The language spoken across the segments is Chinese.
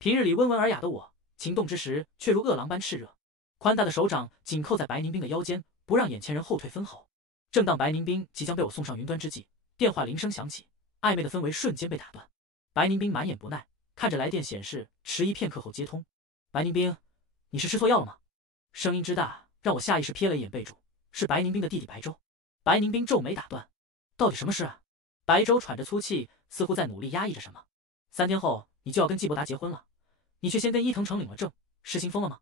平日里温文尔雅的我，情动之时却如饿狼般炽热。宽大的手掌紧扣在白宁冰的腰间，不让眼前人后退分毫。正当白宁冰即将被我送上云端之际，电话铃声响起，暧昧的氛围瞬间被打断。白宁冰满眼不耐，看着来电显示，迟疑片刻后接通。白宁冰，你是吃错药了吗？声音之大，让我下意识瞥了一眼备注，是白宁冰的弟弟白舟。白宁冰皱眉打断，到底什么事啊？白舟喘着粗气，似乎在努力压抑着什么。3天后你就要跟季伯达结婚了，你却先跟伊藤诚领了证，失心疯了吗？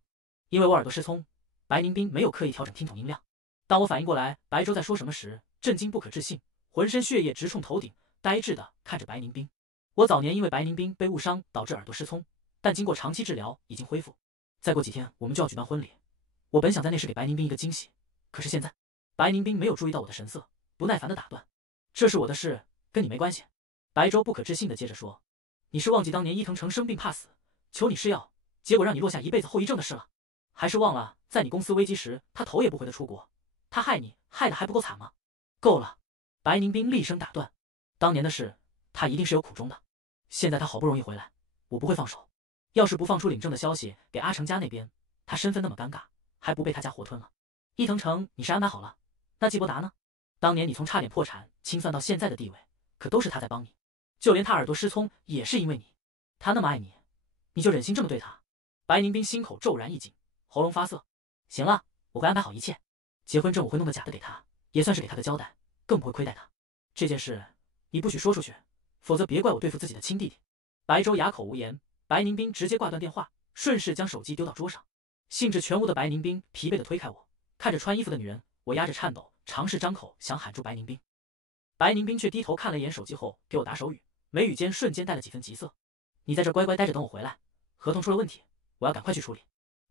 因为我耳朵失聪，白宁冰没有刻意调整听筒音量。当我反应过来白舟在说什么时，震惊不可置信，浑身血液直冲头顶，呆滞的看着白宁冰。我早年因为白宁冰被误伤导致耳朵失聪，但经过长期治疗已经恢复。再过几天我们就要举办婚礼，我本想在那时给白宁冰一个惊喜，可是现在……白宁冰没有注意到我的神色，不耐烦的打断：“这是我的事，跟你没关系。”白舟不可置信的接着说：“你是忘记当年伊藤诚生病怕死，求你试药，结果让你落下一辈子后遗症的事了？还是忘了在你公司危机时他头也不回的出国，他害你害的还不够惨吗？”够了！白宁冰厉声打断：“当年的事，他一定是有苦衷的。现在他好不容易回来，我不会放手。要是不放出领证的消息给阿成家那边，他身份那么尴尬，还不被他家活吞了？伊藤诚你是安排好了，那季伯达呢？当年你从差点破产清算到现在的地位，可都是他在帮你。就连他耳朵失聪也是因为你。他那么爱你，你就忍心这么对他？”白宁冰心口骤然一紧，喉咙发涩：“行了，我会安排好一切。结婚证我会弄个假的给他，也算是给他个交代，更不会亏待他。这件事你不许说出去，否则别怪我对付自己的亲弟弟。”白舟哑口无言，白宁冰直接挂断电话，顺势将手机丢到桌上。兴致全无的白宁冰疲惫地推开我，看着穿衣服的女人，我压着颤抖，尝试张口想喊住白宁冰。白宁冰却低头看了一眼手机后给我打手语，眉宇间瞬间带了几分急色：“你在这乖乖待着等我回来，合同出了问题，我要赶快去处理。”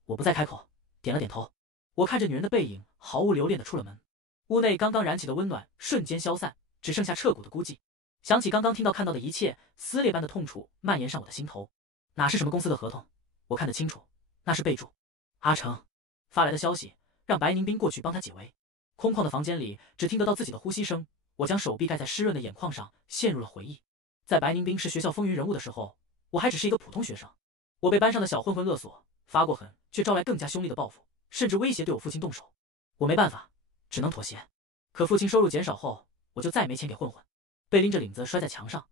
我不再开口，点了点头。我看着女人的背影，毫无留恋地出了门。屋内刚刚燃起的温暖瞬间消散，只剩下彻骨的孤寂。想起刚刚听到看到的一切，撕裂般的痛楚蔓延上我的心头。哪是什么公司的合同，我看得清楚，那是备注。阿成发来的消息，让白宁冰过去帮他解围。空旷的房间里，只听得到自己的呼吸声。我将手臂盖在湿润的眼眶上，陷入了回忆。在白宁冰是学校风云人物的时候，我还只是一个普通学生。我被班上的小混混勒索，发过狠，却招来更加凶厉的报复，甚至威胁对我父亲动手。我没办法，只能妥协。可父亲收入减少后，我就再没钱给混混。被拎着领子摔在墙上，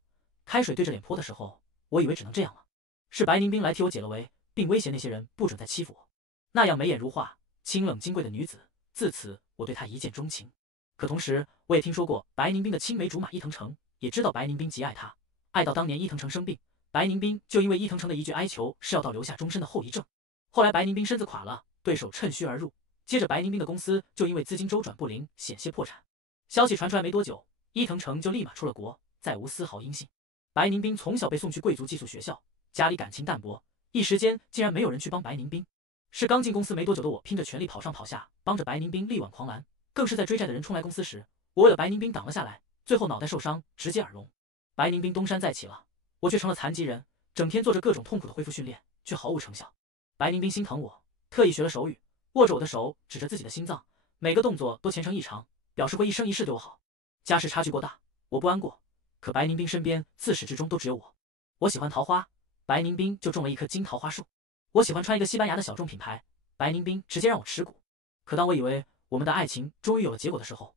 开水对着脸泼的时候，我以为只能这样了。是白宁冰来替我解了围，并威胁那些人不准再欺负我。那样眉眼如画、清冷金贵的女子，自此我对她一见钟情。可同时，我也听说过白宁冰的青梅竹马伊藤诚，也知道白宁冰极爱他，爱到当年伊藤诚生病，白宁冰就因为伊藤诚的一句哀求，是要到留下终身的后遗症。后来白宁冰身子垮了，对手趁虚而入，接着白宁冰的公司就因为资金周转不灵，险些破产。消息传出来没多久，伊藤诚就立马出了国，再无丝毫音信。白宁冰从小被送去贵族寄宿学校，家里感情淡薄，一时间竟然没有人去帮白宁冰。是刚进公司没多久的我拼着全力跑上跑下，帮着白宁冰力挽狂澜。更是在追债的人冲来公司时，我为了白宁冰挡了下来，最后脑袋受伤，直接耳聋。白宁冰东山再起了，我却成了残疾人，整天做着各种痛苦的恢复训练，却毫无成效。白宁冰心疼我，特意学了手语，握着我的手，指着自己的心脏，每个动作都虔诚异常，表示会一生一世对我好。家世差距过大，我不安过，可白宁冰身边自始至终都只有我。我喜欢桃花，白宁冰就种了一棵金桃花树。我喜欢穿一个西班牙的小众品牌，白宁冰直接让我持股。可当我以为我们的爱情终于有了结果的时候，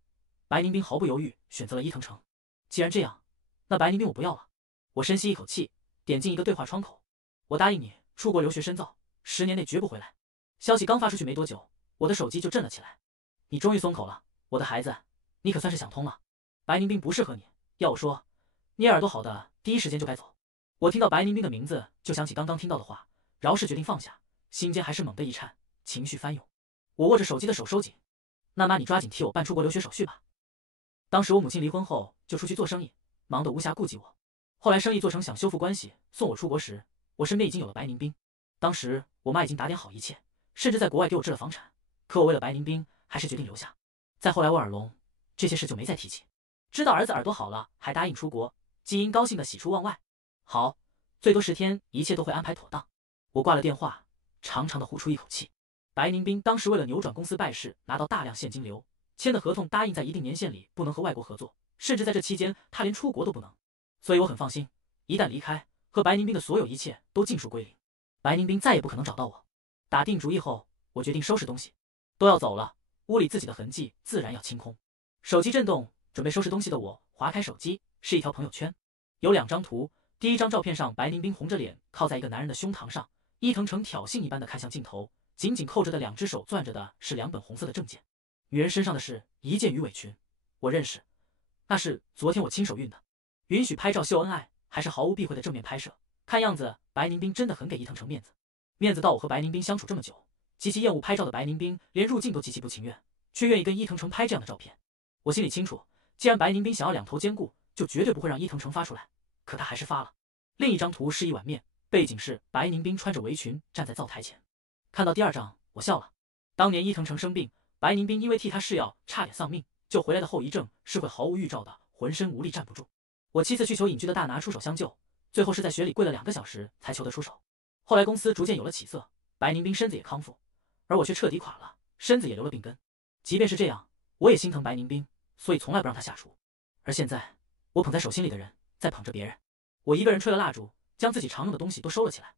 白宁冰毫不犹豫选择了伊藤诚。既然这样，那白宁冰我不要了。我深吸一口气，点进一个对话窗口：“我答应你出国留学深造，10年内绝不回来。”消息刚发出去没多久，我的手机就震了起来。你终于松口了，我的孩子，你可算是想通了。白宁冰不适合你，要我说，你耳朵好的第一时间就该走。我听到白宁冰的名字，就想起刚刚听到的话，饶是决定放下，心间还是猛地一颤，情绪翻涌。我握着手机的手收紧。那妈，你抓紧替我办出国留学手续吧。当时我母亲离婚后就出去做生意，忙得无暇顾及我。后来生意做成，想修复关系，送我出国时，我身边已经有了白宁冰。当时我妈已经打点好一切，甚至在国外给我置了房产。可我为了白宁冰，还是决定留下。再后来我耳聋，这些事就没再提起。知道儿子耳朵好了，还答应出国，基因高兴的喜出望外。好，最多10天，一切都会安排妥当。我挂了电话，长长的呼出一口气。白宁冰当时为了扭转公司败势，拿到大量现金流，签的合同答应在一定年限里不能和外国合作，甚至在这期间他连出国都不能。所以我很放心，一旦离开，和白宁冰的所有一切都尽数归零。白宁斌再也不可能找到我。打定主意后，我决定收拾东西，都要走了，屋里自己的痕迹自然要清空。手机震动，准备收拾东西的我划开手机，是一条朋友圈，有2张图。第一张照片上，白宁斌红着脸靠在一个男人的胸膛上，伊藤诚挑衅一般的看向镜头，紧紧扣着的2只手攥着的是2本红色的证件。女人身上的是一件鱼尾裙，我认识，那是昨天我亲手熨的。允许拍照秀恩爱，还是毫无避讳的正面拍摄，看样子白宁斌真的很给伊藤诚面子。面子到我和白宁斌相处这么久，极其厌恶拍照的白宁斌连入镜都极其不情愿，却愿意跟伊藤诚拍这样的照片。我心里清楚，既然白宁斌想要2头兼顾，就绝对不会让伊藤诚发出来，可他还是发了。另一张图是一碗面，背景是白宁斌穿着围裙站在灶台前。看到第2张，我笑了。当年伊藤诚生病，白宁斌因为替他试药差点丧命，救回来的后遗症是会毫无预兆的浑身无力站不住。我妻子去求隐居的大拿出手相救，最后是在雪里跪了2个小时才求得出手。后来公司逐渐有了起色，白宁斌身子也康复，而我却彻底垮了，身子也留了病根。即便是这样，我也心疼白宁斌，所以从来不让他下厨。而现在，我捧在手心里的人在捧着别人。我一个人吹了蜡烛，将自己常用的东西都收了起来，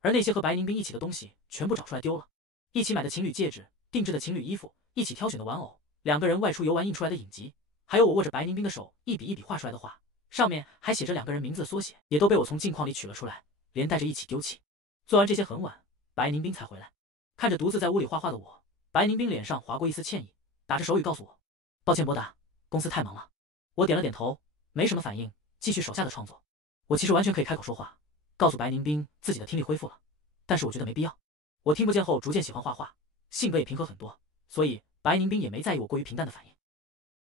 而那些和白宁斌一起的东西全部找出来丢了。一起买的情侣戒指，定制的情侣衣服，一起挑选的玩偶，2个人外出游玩印出来的影集，还有我握着白宁斌的手一笔一笔画出来的画，上面还写着2个人名字的缩写，也都被我从镜框里取了出来，连带着一起丢弃。做完这些很晚，白宁斌才回来。看着独自在屋里画画的我，白宁斌脸上划过一丝歉意，打着手语告诉我：“抱歉，博达，公司太忙了。”我点了点头，没什么反应，继续手下的创作。我其实完全可以开口说话，告诉白宁斌自己的听力恢复了，但是我觉得没必要。我听不见后逐渐喜欢画画，性格也平和很多，所以白宁斌也没在意我过于平淡的反应。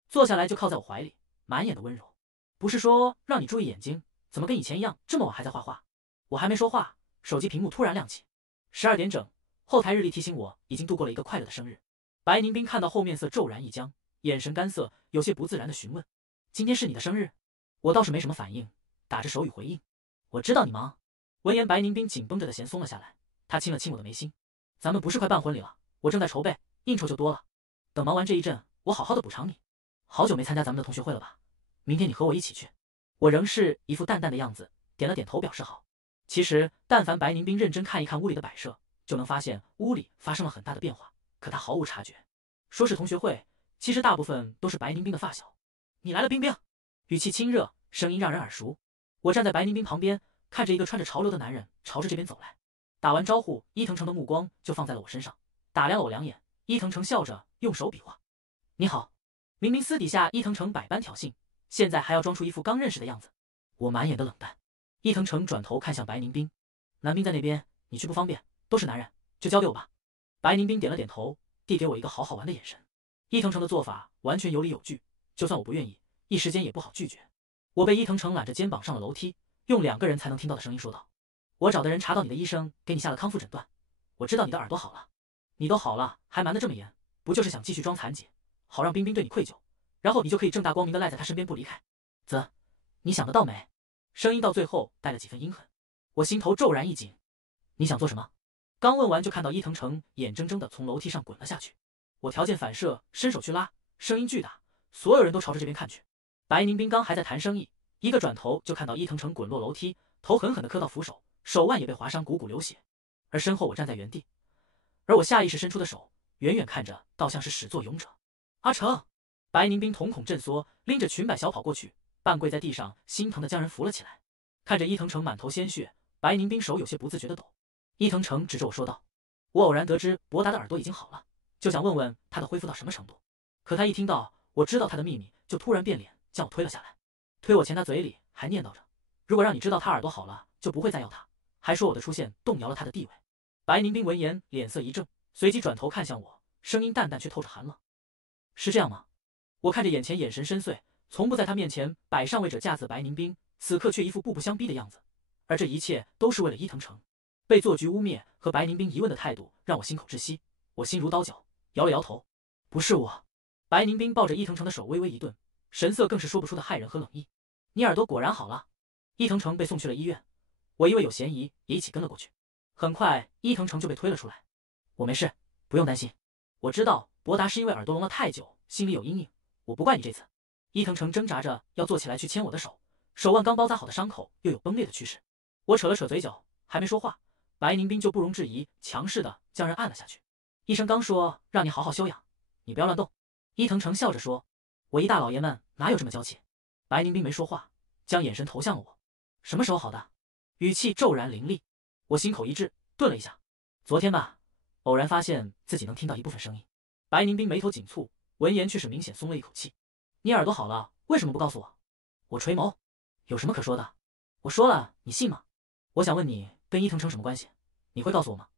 坐下来就靠在我怀里，满眼的温柔。不是说让你注意眼睛，怎么跟以前一样这么晚还在画画？我还没说话，手机屏幕突然亮起，12点整，后台日历提醒我已经度过了一个快乐的生日。白宁斌看到后面色骤然一僵，眼神干涩，有些不自然的询问：“今天是你的生日？”我倒是没什么反应，打着手语回应：“我知道你忙。”闻言，白宁斌紧绷着的弦松了下来，他亲了亲我的眉心：“咱们不是快办婚礼了，我正在筹备，应酬就多了。等忙完这一阵，我好好的补偿你。好久没参加咱们的同学会了吧？明天你和我一起去。”我仍是一副淡淡的样子，点了点头表示好。其实，但凡白宁斌认真看一看屋里的摆设，就能发现屋里发生了很大的变化，可他毫无察觉。说是同学会，其实大部分都是白宁斌的发小。你来了，冰冰。语气亲热，声音让人耳熟。我站在白宁斌旁边，看着一个穿着潮流的男人朝着这边走来。打完招呼，伊藤诚的目光就放在了我身上，打量了我2眼。伊藤诚笑着用手比划：“你好。”明明私底下伊藤诚百般挑衅，现在还要装出一副刚认识的样子。我满眼的冷淡。伊藤诚转头看向白宁斌：“男兵在那边，你去不方便，都是男人，就交给我吧。”白宁斌点了点头，递给我一个好好玩的眼神。伊藤诚的做法完全有理有据，就算我不愿意，一时间也不好拒绝。我被伊藤诚揽着肩膀上了楼梯，用2个人才能听到的声音说道：“我找的人查到你的医生，给你下了康复诊断。我知道你的耳朵好了，你都好了，还瞒得这么严，不就是想继续装残疾，好让冰冰对你愧疚，然后你就可以正大光明的赖在他身边不离开？你想得到没？”声音到最后带了几分阴狠，我心头骤然一紧。你想做什么？刚问完就看到伊藤诚眼睁睁的从楼梯上滚了下去。我条件反射伸手去拉，声音巨大，所有人都朝着这边看去。白宁斌刚还在谈生意，一个转头就看到伊藤诚滚落楼梯，头狠狠地磕到扶手，手腕也被划伤，汩汩流血。而身后我站在原地，而我下意识伸出的手，远远看着倒像是始作俑者。阿成！白宁斌瞳孔震缩，拎着裙摆小跑过去，半跪在地上，心疼的将人扶了起来。看着伊藤诚满头鲜血，白宁斌手有些不自觉的抖。伊藤诚指着我说道：“我偶然得知博达的耳朵已经好了，就想问问他的恢复到什么程度。”可他一听到我知道他的秘密，就突然变脸，将我推了下来。推我前，他嘴里还念叨着：“如果让你知道他耳朵好了，就不会再要他。”还说我的出现动摇了他的地位。白宁斌闻言脸色一正，随即转头看向我，声音淡淡却透着寒冷：“是这样吗？”我看着眼前眼神深邃，从不在他面前摆上位者架子白宁斌，此刻却一副步步相逼的样子，而这一切都是为了伊藤诚。被做局污蔑和白宁斌疑问的态度让我心口窒息，我心如刀绞，摇了摇头：“不是我。”白宁斌抱着伊藤诚的手微微一顿，神色更是说不出的骇人和冷意：“你耳朵果然好了。”伊藤诚被送去了医院，我以为有嫌疑，也一起跟了过去。很快，伊藤诚就被推了出来：“我没事，不用担心。我知道博达是因为耳朵聋了太久，心里有阴影，我不怪你这次。”伊藤诚挣扎着要坐起来去牵我的手，手腕刚包扎好的伤口又有崩裂的趋势。我扯了扯嘴角，还没说话，白宁斌就不容置疑，强势的将人按了下去。医生刚说让你好好休养，你不要乱动。伊藤诚笑着说：“我一大老爷们哪有这么娇气？”白宁斌没说话，将眼神投向了我。什么时候好的？语气骤然凌厉。我心口一滞，顿了一下。昨天吧，偶然发现自己能听到一部分声音。白宁斌眉头紧蹙，闻言却是明显松了一口气。你耳朵好了，为什么不告诉我？我垂眸，有什么可说的？我说了，你信吗？我想问你跟伊藤诚什么关系？你会告诉我吗？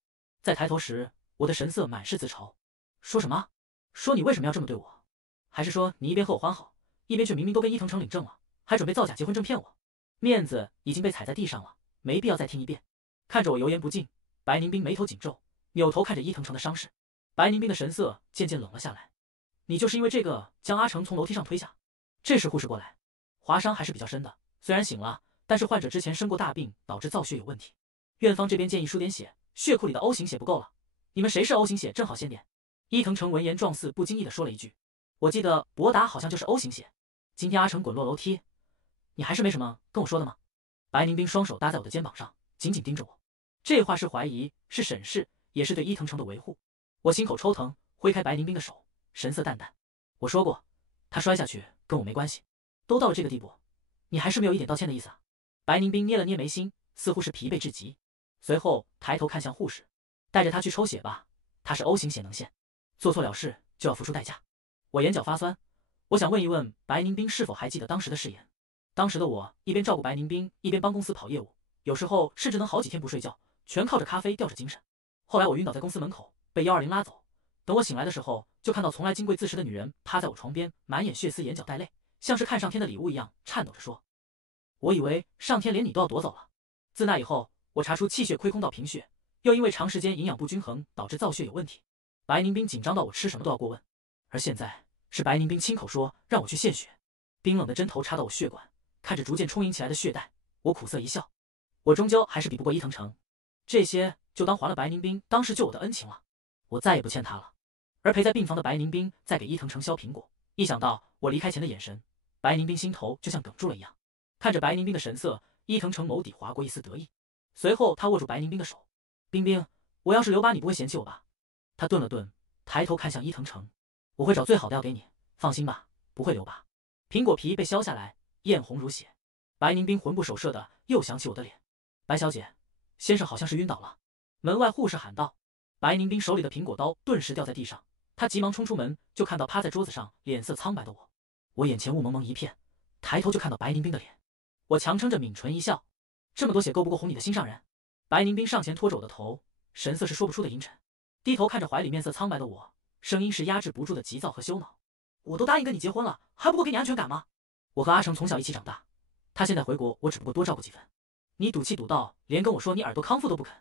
在抬头时，我的神色满是自嘲。说什么？说你为什么要这么对我？还是说你一边和我欢好，一边却明明都跟伊藤诚领证了，还准备造假结婚证骗我？面子已经被踩在地上了，没必要再听一遍。看着我油盐不进，白宁斌眉头紧皱，扭头看着伊藤诚的伤势。白宁斌的神色渐渐冷了下来。你就是因为这个将阿成从楼梯上推下？这时护士过来，划伤还是比较深的，虽然醒了，但是患者之前生过大病，导致造血有问题。院方这边建议输点血，血库里的 O 型血不够了，你们谁是 O 型血，正好先点。伊藤诚闻言状似不经意的说了一句：“我记得博达好像就是 O 型血。”今天阿成滚落楼梯，你还是没什么跟我说的吗？白宁斌双手搭在我的肩膀上，紧紧盯着我。这话是怀疑，是审视，也是对伊藤诚的维护。我心口抽疼，挥开白宁斌的手，神色淡淡。我说过，他摔下去跟我没关系。都到了这个地步，你还是没有一点道歉的意思啊？白宁斌捏了捏眉心，似乎是疲惫至极，随后抬头看向护士，带着他去抽血吧，他是 O 型血能线，做错了事就要付出代价。我眼角发酸，我想问一问白宁斌是否还记得当时的誓言。当时的我一边照顾白宁斌，一边帮公司跑业务，有时候甚至能好几天不睡觉，全靠着咖啡吊着精神。后来我晕倒在公司门口，被120拉走。等我醒来的时候，就看到从来金贵自持的女人趴在我床边，满眼血丝，眼角带泪，像是看上天的礼物一样，颤抖着说：“我以为上天连你都要夺走了。”自那以后，我查出气血亏空到贫血，又因为长时间营养不均衡导致造血有问题。白宁斌紧张到我吃什么都要过问，而现在是白宁斌亲口说让我去献血，冰冷的针头插到我血管，看着逐渐充盈起来的血袋，我苦涩一笑。我终究还是比不过伊藤诚，这些就当还了白宁斌当时救我的恩情了，我再也不欠他了。而陪在病房的白宁斌在给伊藤诚削苹果，一想到我离开前的眼神，白宁斌心头就像哽住了一样。看着白宁斌的神色，伊藤诚眸底划过一丝得意，随后他握住白宁斌的手：“冰冰，我要是留疤，你不会嫌弃我吧？”他顿了顿，抬头看向伊藤诚：“我会找最好的药给你，放心吧，不会留疤。”苹果皮被削下来，艳红如血。白宁斌魂不守舍的又想起我的脸：“白小姐，先生好像是晕倒了。”门外护士喊道。白宁斌手里的苹果刀顿时掉在地上，他急忙冲出门，就看到趴在桌子上脸色苍白的我。我眼前雾蒙蒙一片，抬头就看到白宁斌的脸。我强撑着抿唇一笑：“这么多血够不够哄你的心上人？”白宁斌上前拖着我的头，神色是说不出的阴沉，低头看着怀里面色苍白的我，声音是压制不住的急躁和羞恼：“我都答应跟你结婚了，还不够给你安全感吗？我和阿成从小一起长大，他现在回国，我只不过多照顾几分。你赌气赌到连跟我说你耳朵康复都不肯，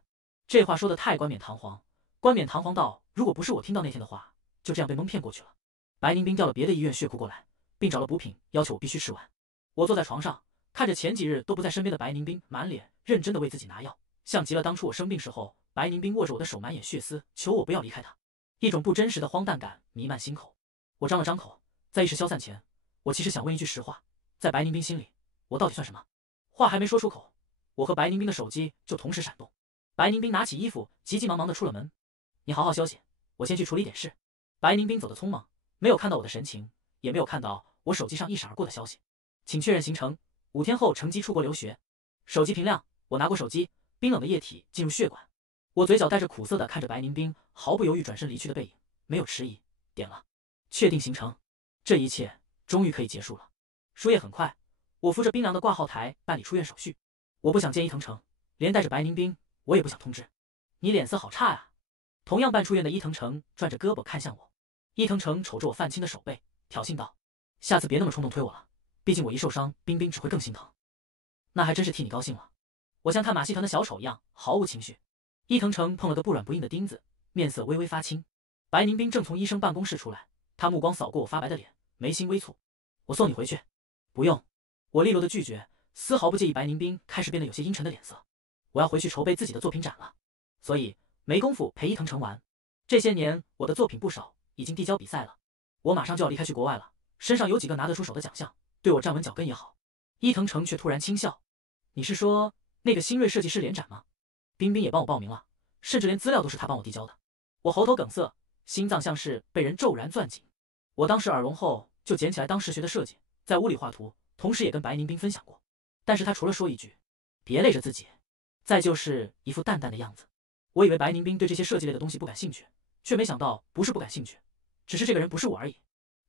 这话说的太冠冕堂皇，冠冕堂皇到如果不是我听到那天的话，就这样被蒙骗过去了。”白宁斌调了别的医院血库过来，并找了补品，要求我必须吃完。我坐在床上，看着前几日都不在身边的白宁斌，满脸认真的为自己拿药，像极了当初我生病时候，白宁斌握着我的手，满眼血丝，求我不要离开他。一种不真实的荒诞感弥漫心口。我张了张口，在意识消散前，我其实想问一句实话，在白宁斌心里，我到底算什么？话还没说出口，我和白宁斌的手机就同时闪动。白宁斌拿起衣服，急急忙忙的出了门。你好好休息，我先去处理点事。白宁斌走得匆忙，没有看到我的神情，也没有看到我手机上一闪而过的消息。请确认行程，5天后乘机出国留学。手机屏亮，我拿过手机，冰冷的液体进入血管。我嘴角带着苦涩的看着白宁斌毫不犹豫转身离去的背影，没有迟疑，点了确定行程。这一切终于可以结束了。输液很快，我扶着冰凉的挂号台办理出院手续。我不想见伊藤诚，连带着白宁斌，我也不想通知。你脸色好差呀。同样办出院的伊藤诚转着胳膊看向我。伊藤诚瞅着我泛青的手背，挑衅道：“下次别那么冲动推我了，毕竟我一受伤，冰冰只会更心疼。”那还真是替你高兴了。我像看马戏团的小丑一样，毫无情绪。伊藤诚碰了个不软不硬的钉子，面色微微发青。白宁斌正从医生办公室出来，他目光扫过我发白的脸，眉心微蹙：“我送你回去。”不用。我利落的拒绝，丝毫不介意白宁斌开始变得有些阴沉的脸色。我要回去筹备自己的作品展了，所以没工夫陪伊藤诚玩。这些年我的作品不少，已经递交比赛了，我马上就要离开去国外了，身上有几个拿得出手的奖项，对我站稳脚跟也好。伊藤诚却突然轻笑：“你是说那个新锐设计师联展吗？”冰冰也帮我报名了，甚至连资料都是他帮我递交的。我喉头梗塞，心脏像是被人骤然攥紧。我当时耳聋后就捡起来当时学的设计，在屋里画图，同时也跟白宁冰分享过。但是他除了说一句别累着自己，再就是一副淡淡的样子。我以为白宁冰对这些设计类的东西不感兴趣，却没想到不是不感兴趣，只是这个人不是我而已。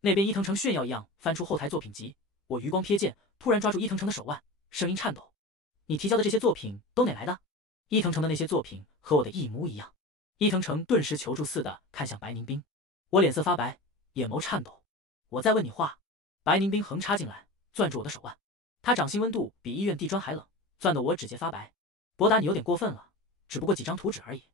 那边伊藤诚炫耀一样翻出后台作品集，我余光瞥见，突然抓住伊藤诚的手腕，声音颤抖：“你提交的这些作品都哪来的？”伊藤诚的那些作品和我的一模一样。伊藤诚顿时求助似的看向白宁冰，我脸色发白，眼眸颤抖。我在问你话。白宁冰横插进来，攥住我的手腕，他掌心温度比医院地砖还冷，攥得我指节发白。博达，你有点过分了，只不过几张图纸而已。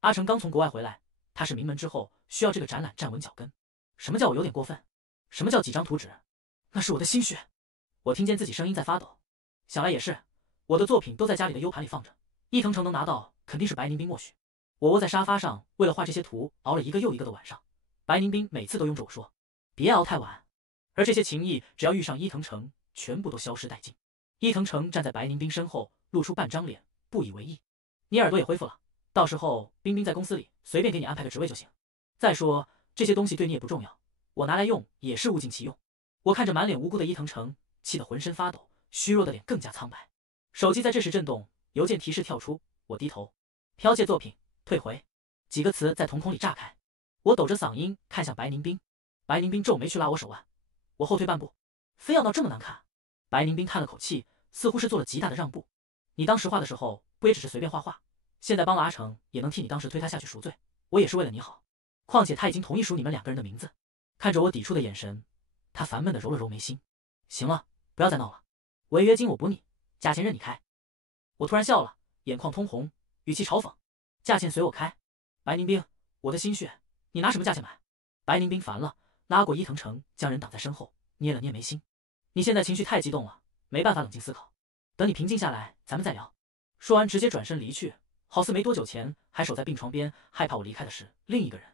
阿成刚从国外回来，他是名门之后，需要这个展览站稳脚跟。什么叫我有点过分？什么叫几张图纸？那是我的心血。我听见自己声音在发抖。想来也是，我的作品都在家里的 U 盘里放着，伊藤诚能拿到，肯定是白宁冰默许。我窝在沙发上，为了画这些图，熬了一个又一个的晚上。白宁冰每次都拥着我说：“别熬太晚。”而这些情谊，只要遇上伊藤诚，全部都消失殆尽。伊藤诚站在白宁冰身后，露出半张脸，不以为意：“你耳朵也恢复了，到时候冰冰在公司里随便给你安排个职位就行。再说这些东西对你也不重要，我拿来用也是物尽其用。”我看着满脸无辜的伊藤诚，气得浑身发抖，虚弱的脸更加苍白。手机在这时震动，邮件提示跳出，我低头，剽窃作品，退回。几个词在瞳孔里炸开。我抖着嗓音看向白宁冰，白宁冰皱眉去拉我手腕，我后退半步，非要闹这么难看？白宁冰叹了口气，似乎是做了极大的让步。你当时画的时候，不也只是随便画画？现在帮了阿成，也能替你当时推他下去赎罪，我也是为了你好。况且他已经同意署你们两个人的名字。看着我抵触的眼神，他烦闷地揉了揉眉心。行了，不要再闹了，违约金我补你，价钱任你开。我突然笑了，眼眶通红，语气嘲讽：价钱随我开。白宁冰，我的心血，你拿什么价钱买？白宁冰烦了，拉过伊藤诚，将人挡在身后，捏了捏眉心。你现在情绪太激动了，没办法冷静思考，等你平静下来，咱们再聊。说完直接转身离去，好似没多久前还守在病床边，害怕我离开的是另一个人。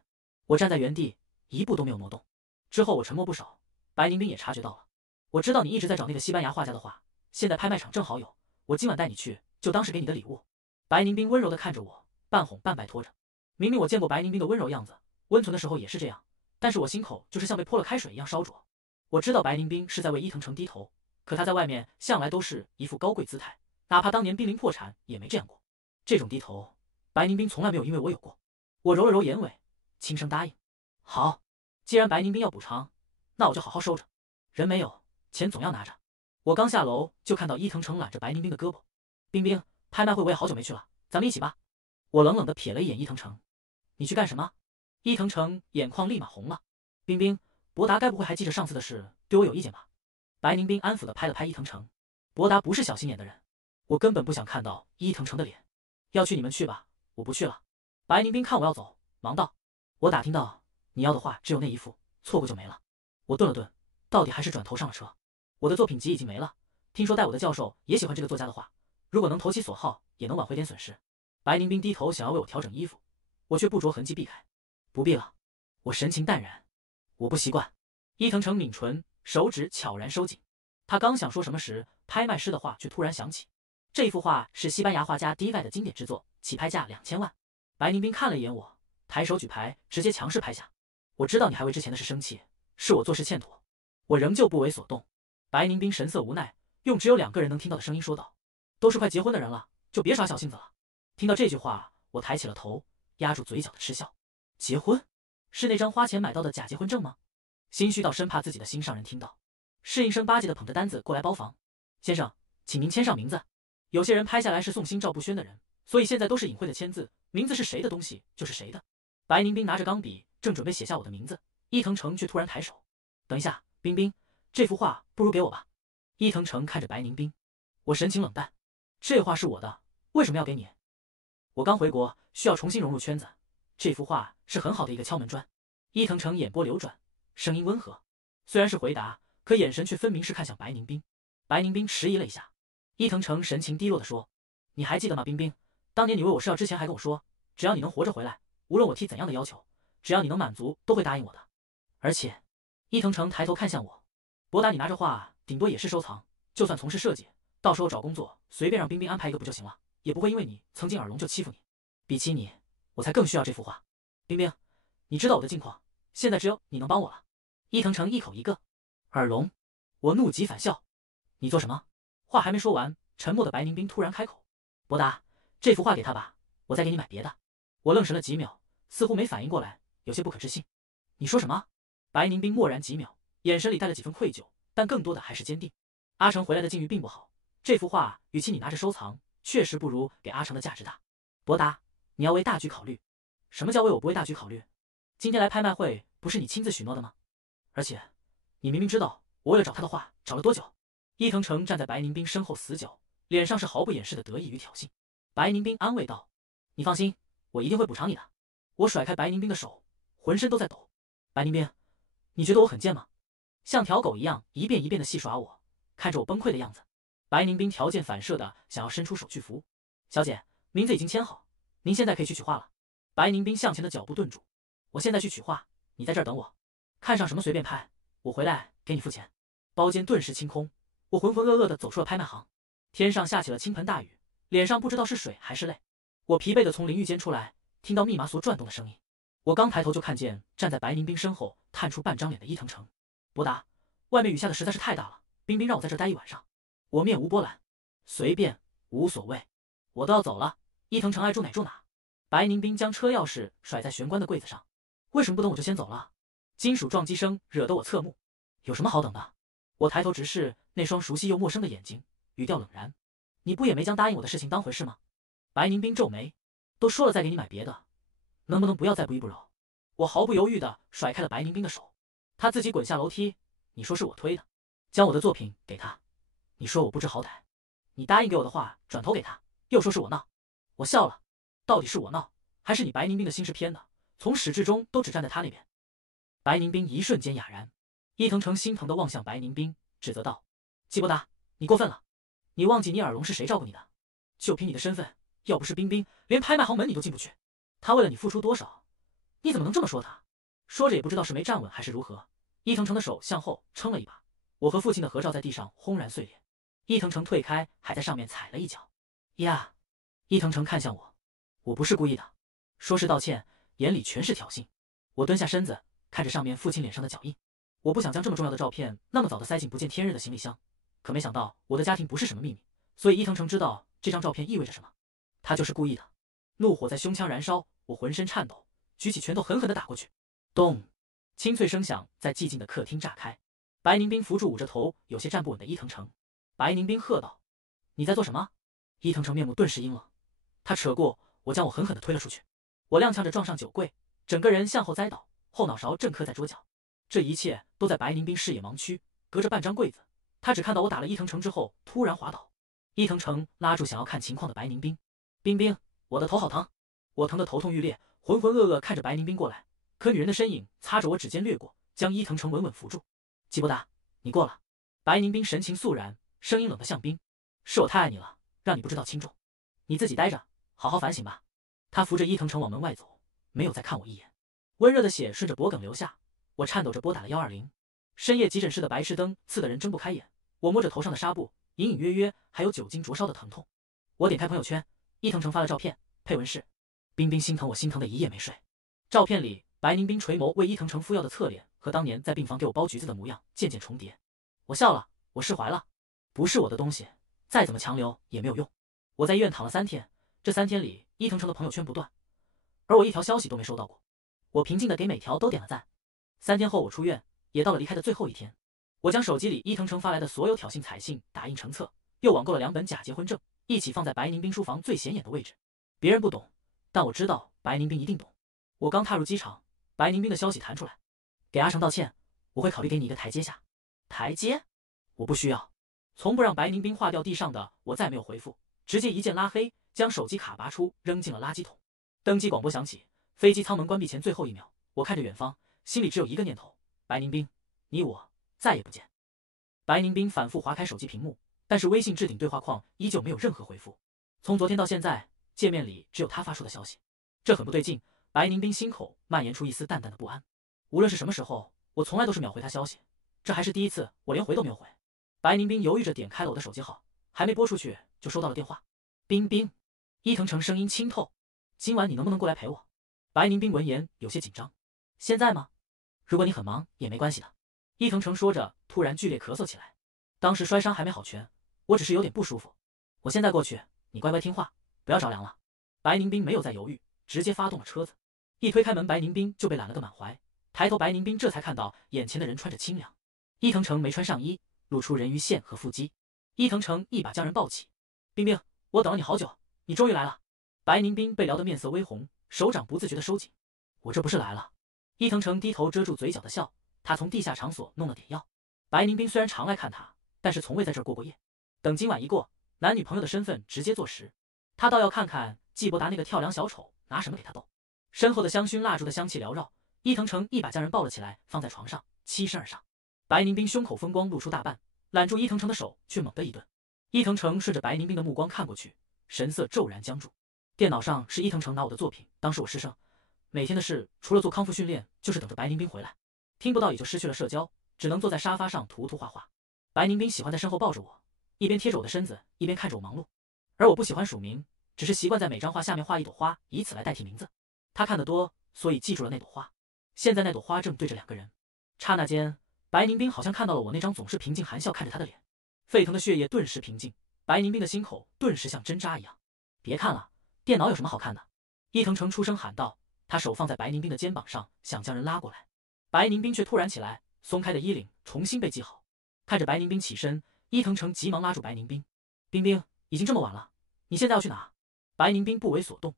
我站在原地，一步都没有挪动。之后我沉默不少，白宁冰也察觉到了。我知道你一直在找那个西班牙画家的画，现在拍卖场正好有，我今晚带你去，就当是给你的礼物。白宁冰温柔地看着我，半哄半拜托着。明明我见过白宁冰的温柔样子，温存的时候也是这样，但是我心口就是像被泼了开水一样烧灼。我知道白宁冰是在为伊藤诚低头，可他在外面向来都是一副高贵姿态，哪怕当年濒临破产也没这样过。这种低头，白宁冰从来没有因为我有过。我揉了揉眼尾，轻声答应：好，既然白宁冰要补偿，那我就好好收着。人没有，钱总要拿着。我刚下楼就看到伊藤诚揽着白宁冰的胳膊。冰冰，拍卖会我也好久没去了，咱们一起吧。我冷冷地瞥了一眼伊藤诚，你去干什么？伊藤诚眼眶立马红了。冰冰，博达该不会还记着上次的事，对我有意见吧？白宁冰安抚地拍了拍伊藤诚，博达不是小心眼的人，我根本不想看到伊藤诚的脸。要去你们去吧，我不去了。白宁冰看我要走，忙道：我打听到你要的画只有那一幅，错过就没了。我顿了顿，到底还是转头上了车。我的作品集已经没了，听说带我的教授也喜欢这个作家的画，如果能投其所好，也能挽回点损失。白宁冰低头想要为我调整衣服，我却不着痕迹避开。不必了，我神情淡然。我不习惯。伊藤诚抿唇，手指悄然收紧。他刚想说什么时，拍卖师的话却突然响起。这一幅画是西班牙画家迪盖的经典之作，起拍价2000万。白宁冰看了一眼我，抬手举牌，直接强势拍下。我知道你还为之前的事生气，是我做事欠妥。我仍旧不为所动。白宁冰神色无奈，用只有2个人能听到的声音说道：都是快结婚的人了，就别耍小性子了。听到这句话，我抬起了头，压住嘴角的嗤笑。结婚？是那张花钱买到的假结婚证吗？心虚到生怕自己的心上人听到，侍应生巴结的捧着单子过来包房。先生，请您签上名字。有些人拍下来是送心照不宣的人，所以现在都是隐晦的签字，名字是谁的东西就是谁的。白宁冰拿着钢笔，正准备写下我的名字，伊藤诚却突然抬手：等一下，冰冰，这幅画不如给我吧。伊藤诚看着白宁冰，我神情冷淡：这画是我的，为什么要给你？我刚回国，需要重新融入圈子，这幅画是很好的一个敲门砖。伊藤诚眼波流转，声音温和，虽然是回答，可眼神却分明是看向白宁冰。白宁冰迟疑了一下，伊藤诚神情低落地说：你还记得吗，冰冰？当年你为我试药之前还跟我说，只要你能活着回来，无论我提怎样的要求，只要你能满足，都会答应我的。而且，伊藤诚抬头看向我，博达，你拿着画顶多也是收藏，就算从事设计，到时候找工作随便让冰冰安排一个不就行了，也不会因为你曾经耳聋就欺负你。比起你，我才更需要这幅画。冰冰，你知道我的境况，现在只有你能帮我了。伊藤诚一口一个耳聋，我怒极反笑。你做什么？话还没说完，沉默的白宁冰突然开口：博达，这幅画给他吧，我再给你买别的。我愣神了几秒，似乎没反应过来，有些不可置信。你说什么？白宁冰默然几秒，眼神里带了几分愧疚，但更多的还是坚定。阿成回来的境遇并不好，这幅画与其你拿着收藏，确实不如给阿成的价值大。博达，你要为大局考虑。什么叫为我不为大局考虑？今天来拍卖会不是你亲自许诺的吗？而且，你明明知道我为了找他的画找了多久。伊藤诚站在白宁冰身后死角，脸上是毫不掩饰的得意与挑衅。白宁冰安慰道：“你放心，我一定会补偿你的。”我甩开白宁冰的手，浑身都在抖。白宁冰，你觉得我很贱吗？像条狗一样一遍一遍的戏耍我，看着我崩溃的样子，白宁冰条件反射的想要伸出手去扶。小姐，名字已经签好，您现在可以去取画了。白宁冰向前的脚步顿住，我现在去取画，你在这儿等我，看上什么随便拍，我回来给你付钱。包间顿时清空，我浑浑噩噩的走出了拍卖行。天上下起了倾盆大雨，脸上不知道是水还是泪。我疲惫的从淋浴间出来，听到密码锁转动的声音。我刚抬头就看见站在白宁冰身后探出半张脸的伊藤诚。博达，外面雨下的实在是太大了，冰冰让我在这待一晚上。我面无波澜，随便，无所谓，我都要走了。伊藤诚爱住哪住哪。白宁冰将车钥匙甩在玄关的柜子上，为什么不等我就先走了？金属撞击声惹得我侧目，有什么好等的？我抬头直视那双熟悉又陌生的眼睛，语调冷然：你不也没将答应我的事情当回事吗？白宁冰皱眉，都说了再给你买别的，能不能不要再不依不饶？我毫不犹豫地甩开了白宁冰的手，他自己滚下楼梯。你说是我推的，将我的作品给他，你说我不知好歹。你答应给我的话转头给他，又说是我闹。我笑了，到底是我闹，还是你白宁冰的心是偏的，从始至终都只站在他那边？白宁冰一瞬间哑然，伊藤诚心疼地望向白宁冰，指责道：季伯达，你过分了，你忘记你耳聋是谁照顾你的？就凭你的身份，要不是冰冰，连拍卖行门你都进不去。他为了你付出多少，你怎么能这么说他？说着也不知道是没站稳还是如何，伊藤诚的手向后撑了一把，我和父亲的合照在地上轰然碎裂。伊藤诚退开，还在上面踩了一脚。呀！伊藤诚看向我，我不是故意的，说是道歉，眼里全是挑衅。我蹲下身子，看着上面父亲脸上的脚印。我不想将这么重要的照片那么早的塞进不见天日的行李箱，可没想到我的家庭不是什么秘密，所以伊藤诚知道这张照片意味着什么。他就是故意的。怒火在胸腔燃烧，我浑身颤抖，举起拳头狠狠地打过去。咚！清脆声响在寂静的客厅炸开。白宁冰扶住捂着头有些站不稳的伊藤诚。白宁冰喝道：你在做什么？伊藤诚面目顿时阴冷，他扯过我，将我狠狠地推了出去。我踉跄着撞上酒柜，整个人向后栽倒，后脑勺正磕在桌角。这一切都在白宁冰视野盲区，隔着半张柜子，他只看到我打了伊藤诚之后突然滑倒。伊藤诚拉住想要看情况的白宁冰，冰冰，我的头好疼。我疼得头痛欲裂，浑浑噩噩看着白宁冰过来，可女人的身影擦着我指尖掠过，将伊藤诚稳稳扶住。季伯达，你过了。白宁冰神情肃然，声音冷得像冰，是我太爱你了，让你不知道轻重，你自己待着，好好反省吧。他扶着伊藤诚往门外走，没有再看我一眼。温热的血顺着脖颈流下，我颤抖着拨打了120。深夜急诊室的白炽灯刺得人睁不开眼，我摸着头上的纱布，隐隐约约还有酒精灼烧的疼痛。我点开朋友圈，伊藤诚发了照片，配文是：冰冰心疼我心疼的一夜没睡。照片里白宁冰垂眸为伊藤诚敷药的侧脸和当年在病房给我包橘子的模样渐渐重叠。我笑了，我释怀了，不是我的东西，再怎么强留也没有用。我在医院躺了3天，这3天里伊藤诚的朋友圈不断，而我一条消息都没收到过。我平静的给每条都点了赞。3天后我出院，也到了离开的最后一天。我将手机里伊藤诚发来的所有挑衅彩信打印成册，又网购了2本假结婚证，一起放在白宁冰书房最显眼的位置。别人不懂，但我知道白宁冰一定懂。我刚踏入机场，白宁冰的消息弹出来：给阿成道歉，我会考虑给你一个台阶下。台阶？我不需要。从不让白宁冰划掉地上的我再没有回复，直接一键拉黑，将手机卡拔出扔进了垃圾桶。登机广播响起，飞机舱门关闭前最后1秒，我看着远方，心里只有一个念头：白宁冰，你我再也不见。白宁冰反复划开手机屏幕，但是微信置顶对话框依旧没有任何回复。从昨天到现在，界面里只有他发出的消息，这很不对劲。白宁冰心口蔓延出一丝淡淡的不安。无论是什么时候，我从来都是秒回他消息，这还是第一次我连回都没有回。白宁冰犹豫着点开了我的手机号，还没拨出去就收到了电话。冰冰，伊藤诚声音清透：“今晚你能不能过来陪我？”白宁冰闻言有些紧张：“现在吗？如果你很忙也没关系的。”伊藤诚说着，突然剧烈咳嗽起来。当时摔伤还没好全，我只是有点不舒服。我现在过去，你乖乖听话，不要着凉了。白宁冰没有再犹豫，直接发动了车子。一推开门，白宁冰就被揽了个满怀。抬头，白宁冰这才看到眼前的人穿着清凉，伊藤诚没穿上衣，露出人鱼线和腹肌。伊藤诚一把将人抱起：“冰冰，我等了你好久，你终于来了。”白宁冰被撩得面色微红，手掌不自觉地收紧：“我这不是来了。”伊藤诚低头遮住嘴角的笑，他从地下场所弄了点药。白宁冰虽然常来看他，但是从未在这儿过过夜。等今晚一过，男女朋友的身份直接坐实。他倒要看看季伯达那个跳梁小丑拿什么给他斗。身后的香薰蜡烛的香气缭绕，伊藤诚一把将人抱了起来，放在床上，栖身而上。白宁冰胸口风光露出大半，揽住伊藤诚的手却猛地一顿。伊藤诚顺着白宁冰的目光看过去，神色骤然僵住。电脑上是伊藤诚拿我的作品，当时我失声，每天的事除了做康复训练，就是等着白宁冰回来。听不到也就失去了社交，只能坐在沙发上涂涂画画。白宁冰喜欢在身后抱着我，一边贴着我的身子，一边看着我忙碌。而我不喜欢署名，只是习惯在每张画下面画一朵花，以此来代替名字。他看得多，所以记住了那朵花。现在那朵花正对着两个人，刹那间，白宁冰好像看到了我那张总是平静含笑看着他的脸，沸腾的血液顿时平静，白宁冰的心口顿时像针扎一样。别看了，电脑有什么好看的？伊藤诚出声喊道，他手放在白宁冰的肩膀上，想将人拉过来。白宁冰却突然起来，松开的衣领重新被系好。看着白宁冰起身，伊藤诚急忙拉住白宁冰：“冰冰，已经这么晚了，你现在要去哪？”白宁冰不为所动：“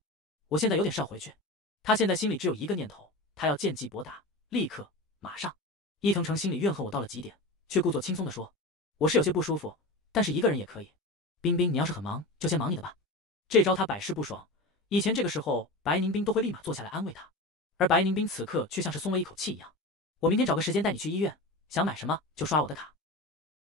我现在有点事要回去。”他现在心里只有一个念头，他要见季伯达，立刻，马上。伊藤诚心里怨恨我到了极点，却故作轻松地说：“我是有些不舒服，但是一个人也可以。冰冰，你要是很忙，就先忙你的吧。”这招他百试不爽。以前这个时候，白宁冰都会立马坐下来安慰他，而白宁冰此刻却像是松了一口气一样。“我明天找个时间带你去医院，想买什么就刷我的卡。”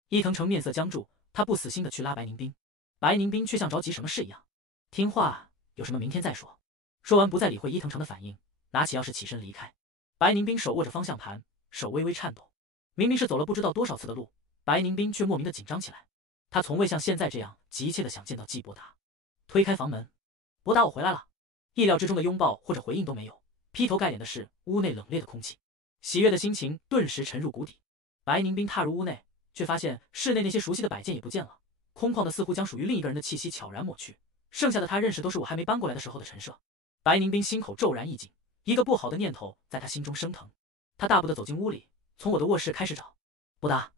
伊藤诚面色僵住，他不死心的去拉白宁冰，白宁冰却像着急什么事一样：“听话，有什么明天再说。”说完不再理会伊藤诚的反应，拿起钥匙起身离开。白宁冰手握着方向盘，手微微颤抖。明明是走了不知道多少次的路，白宁冰却莫名的紧张起来。他从未像现在这样急切的想见到季伯达。推开房门，“伯达，我回来了。”意料之中的拥抱或者回应都没有，劈头盖脸的是屋内冷冽的空气。喜悦的心情顿时沉入谷底。白宁冰踏入屋内，却发现室内那些熟悉的摆件也不见了，空旷的似乎将属于另一个人的气息悄然抹去。剩下的他认识都是我还没搬过来的时候的陈设。白宁冰心口骤然一紧，一个不好的念头在他心中升腾。他大步的走进屋里，从我的卧室开始找。“伯达，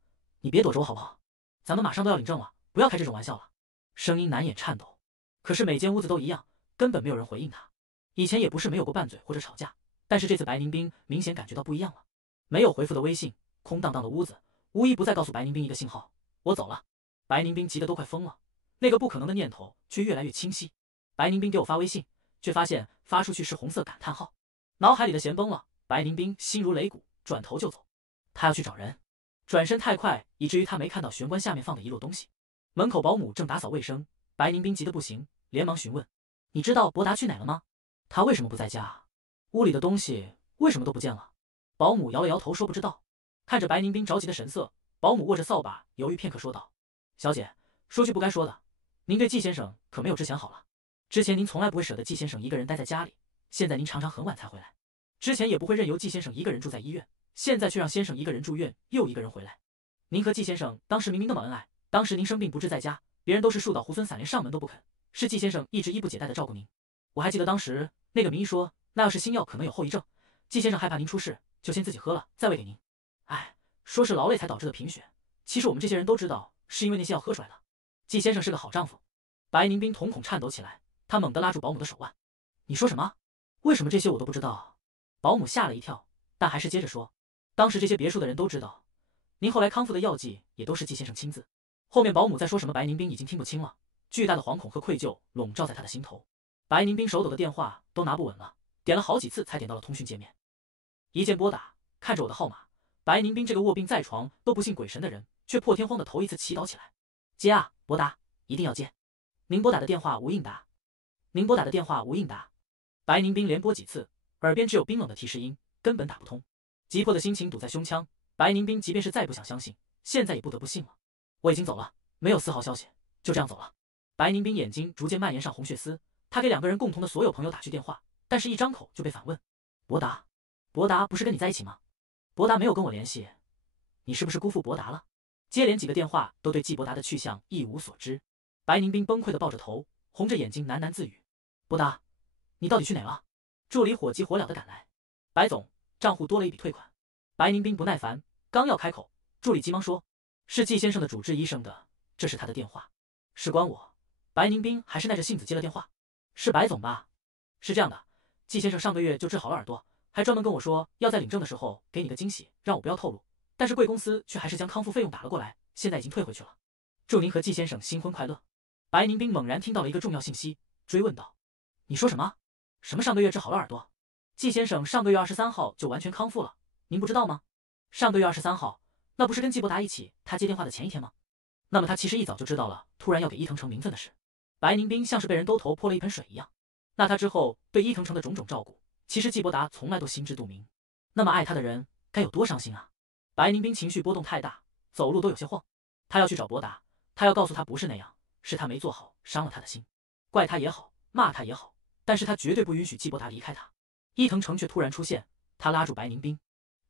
你别躲着我好不好？咱们马上都要领证了，不要开这种玩笑了。”声音难掩颤抖。可是每间屋子都一样，根本没有人回应他。以前也不是没有过拌嘴或者吵架，但是这次白宁冰明显感觉到不一样了。没有回复的微信，空荡荡的屋子，无一不在告诉白宁冰一个信号：“我走了。”白宁冰急得都快疯了，那个不可能的念头却越来越清晰。白宁冰给我发微信，却发现发出去是红色感叹号，脑海里的弦崩了。白宁冰心如擂鼓，转头就走。他要去找人，转身太快，以至于他没看到玄关下面放的一摞东西。门口保姆正打扫卫生，白宁冰急得不行，连忙询问：“你知道伯达去哪了吗？他为什么不在家？屋里的东西为什么都不见了？”保姆摇了摇头说：“不知道。”看着白宁冰着急的神色，保姆握着扫把犹豫片刻说道：“小姐，说句不该说的，您对季先生可没有之前好了。之前您从来不会舍得季先生一个人待在家里，现在您常常很晚才回来。之前也不会任由季先生一个人住在医院，现在却让先生一个人住院，又一个人回来。您和季先生当时明明那么恩爱，当时您生病不治在家，别人都是树倒猢狲散，连上门都不肯，是季先生一直衣不解带的照顾您。我还记得当时那个名医说，那要是新药可能有后遗症，季先生害怕您出事，就先自己喝了，再喂给您。哎，说是劳累才导致的贫血，其实我们这些人都知道是因为那些药喝出来的。季先生是个好丈夫。”白宁冰瞳孔颤抖起来，他猛地拉住保姆的手腕：“你说什么？为什么这些我都不知道？”保姆吓了一跳，但还是接着说：“当时这些别墅的人都知道，您后来康复的药剂也都是季先生亲自。”后面保姆在说什么，白宁冰已经听不清了，巨大的惶恐和愧疚笼罩在他的心头。白宁冰手抖的电话都拿不稳了，点了好几次才点到了通讯界面。一键拨打，看着我的号码，白宁冰这个卧病在床都不信鬼神的人，却破天荒的头一次祈祷起来：“接啊，拨打，一定要接！您拨打的电话无应答，您拨打的电话无应答。”白宁冰连拨几次，耳边只有冰冷的提示音，根本打不通。急迫的心情堵在胸腔，白宁冰即便是再不想相信，现在也不得不信了。我已经走了，没有丝毫消息，就这样走了。白宁冰眼睛逐渐蔓延上红血丝，他给2个人共同的所有朋友打去电话，但是一张口就被反问：博达，博达不是跟你在一起吗？博达没有跟我联系，你是不是辜负博达了？接连几个电话都对季博达的去向一无所知。白宁斌崩溃地抱着头，红着眼睛喃喃自语：博达，你到底去哪了？助理火急火燎地赶来：白总，账户多了一笔退款。白宁斌不耐烦，刚要开口，助理急忙说：是季先生的主治医生的，这是他的电话。事关我。白宁斌还是耐着性子接了电话：是白总吧？是这样的，季先生上个月就治好了耳朵，还专门跟我说要在领证的时候给你个惊喜，让我不要透露。但是贵公司却还是将康复费用打了过来，现在已经退回去了。祝您和季先生新婚快乐。白宁斌猛然听到了一个重要信息，追问道：你说什么？什么上个月治好了耳朵？季先生上个月23号就完全康复了，您不知道吗？上个月23号，那不是跟季伯达一起他接电话的前一天吗？那么他其实一早就知道了突然要给伊藤诚名分的事。白宁斌像是被人兜头泼了一盆水一样。那他之后对伊藤诚的种种照顾，其实季伯达从来都心知肚明。那么爱他的人该有多伤心啊！白宁斌情绪波动太大，走路都有些晃。他要去找伯达，他要告诉他不是那样，是他没做好，伤了他的心。怪他也好，骂他也好，但是他绝对不允许季伯达离开他。伊藤诚却突然出现，他拉住白宁斌：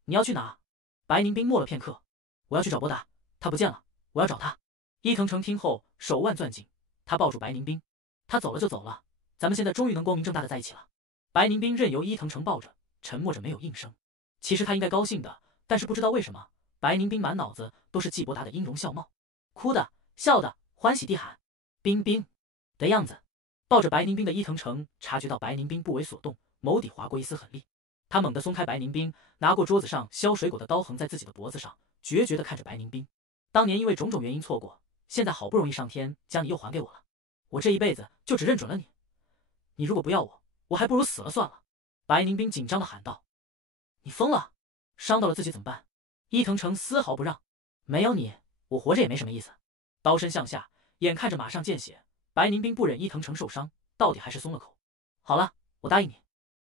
你要去哪？白宁斌默了片刻：我要去找伯达，他不见了，我要找他。伊藤诚听后手腕攥紧，他抱住白宁斌：他走了就走了，咱们现在终于能光明正大的在一起了。白宁斌任由伊藤诚抱着，沉默着没有应声。其实他应该高兴的，但是不知道为什么，白宁斌满脑子都是季伯达的音容笑貌，哭的、笑的，欢喜地喊冰冰的样子。抱着白宁斌的伊藤诚察觉到白宁斌不为所动，眸底划过一丝狠戾，他猛地松开白宁斌，拿过桌子上削水果的刀横在自己的脖子上，决绝地看着白宁斌：当年因为种种原因错过，现在好不容易上天将你又还给我了，我这一辈子就只认准了你，你如果不要我，我还不如死了算了。白宁斌紧张地喊道：你疯了？伤到了自己怎么办？伊藤诚丝毫不让：没有你，我活着也没什么意思。刀身向下，眼看着马上见血，白宁斌不忍伊藤诚受伤，到底还是松了口。好了，我答应你。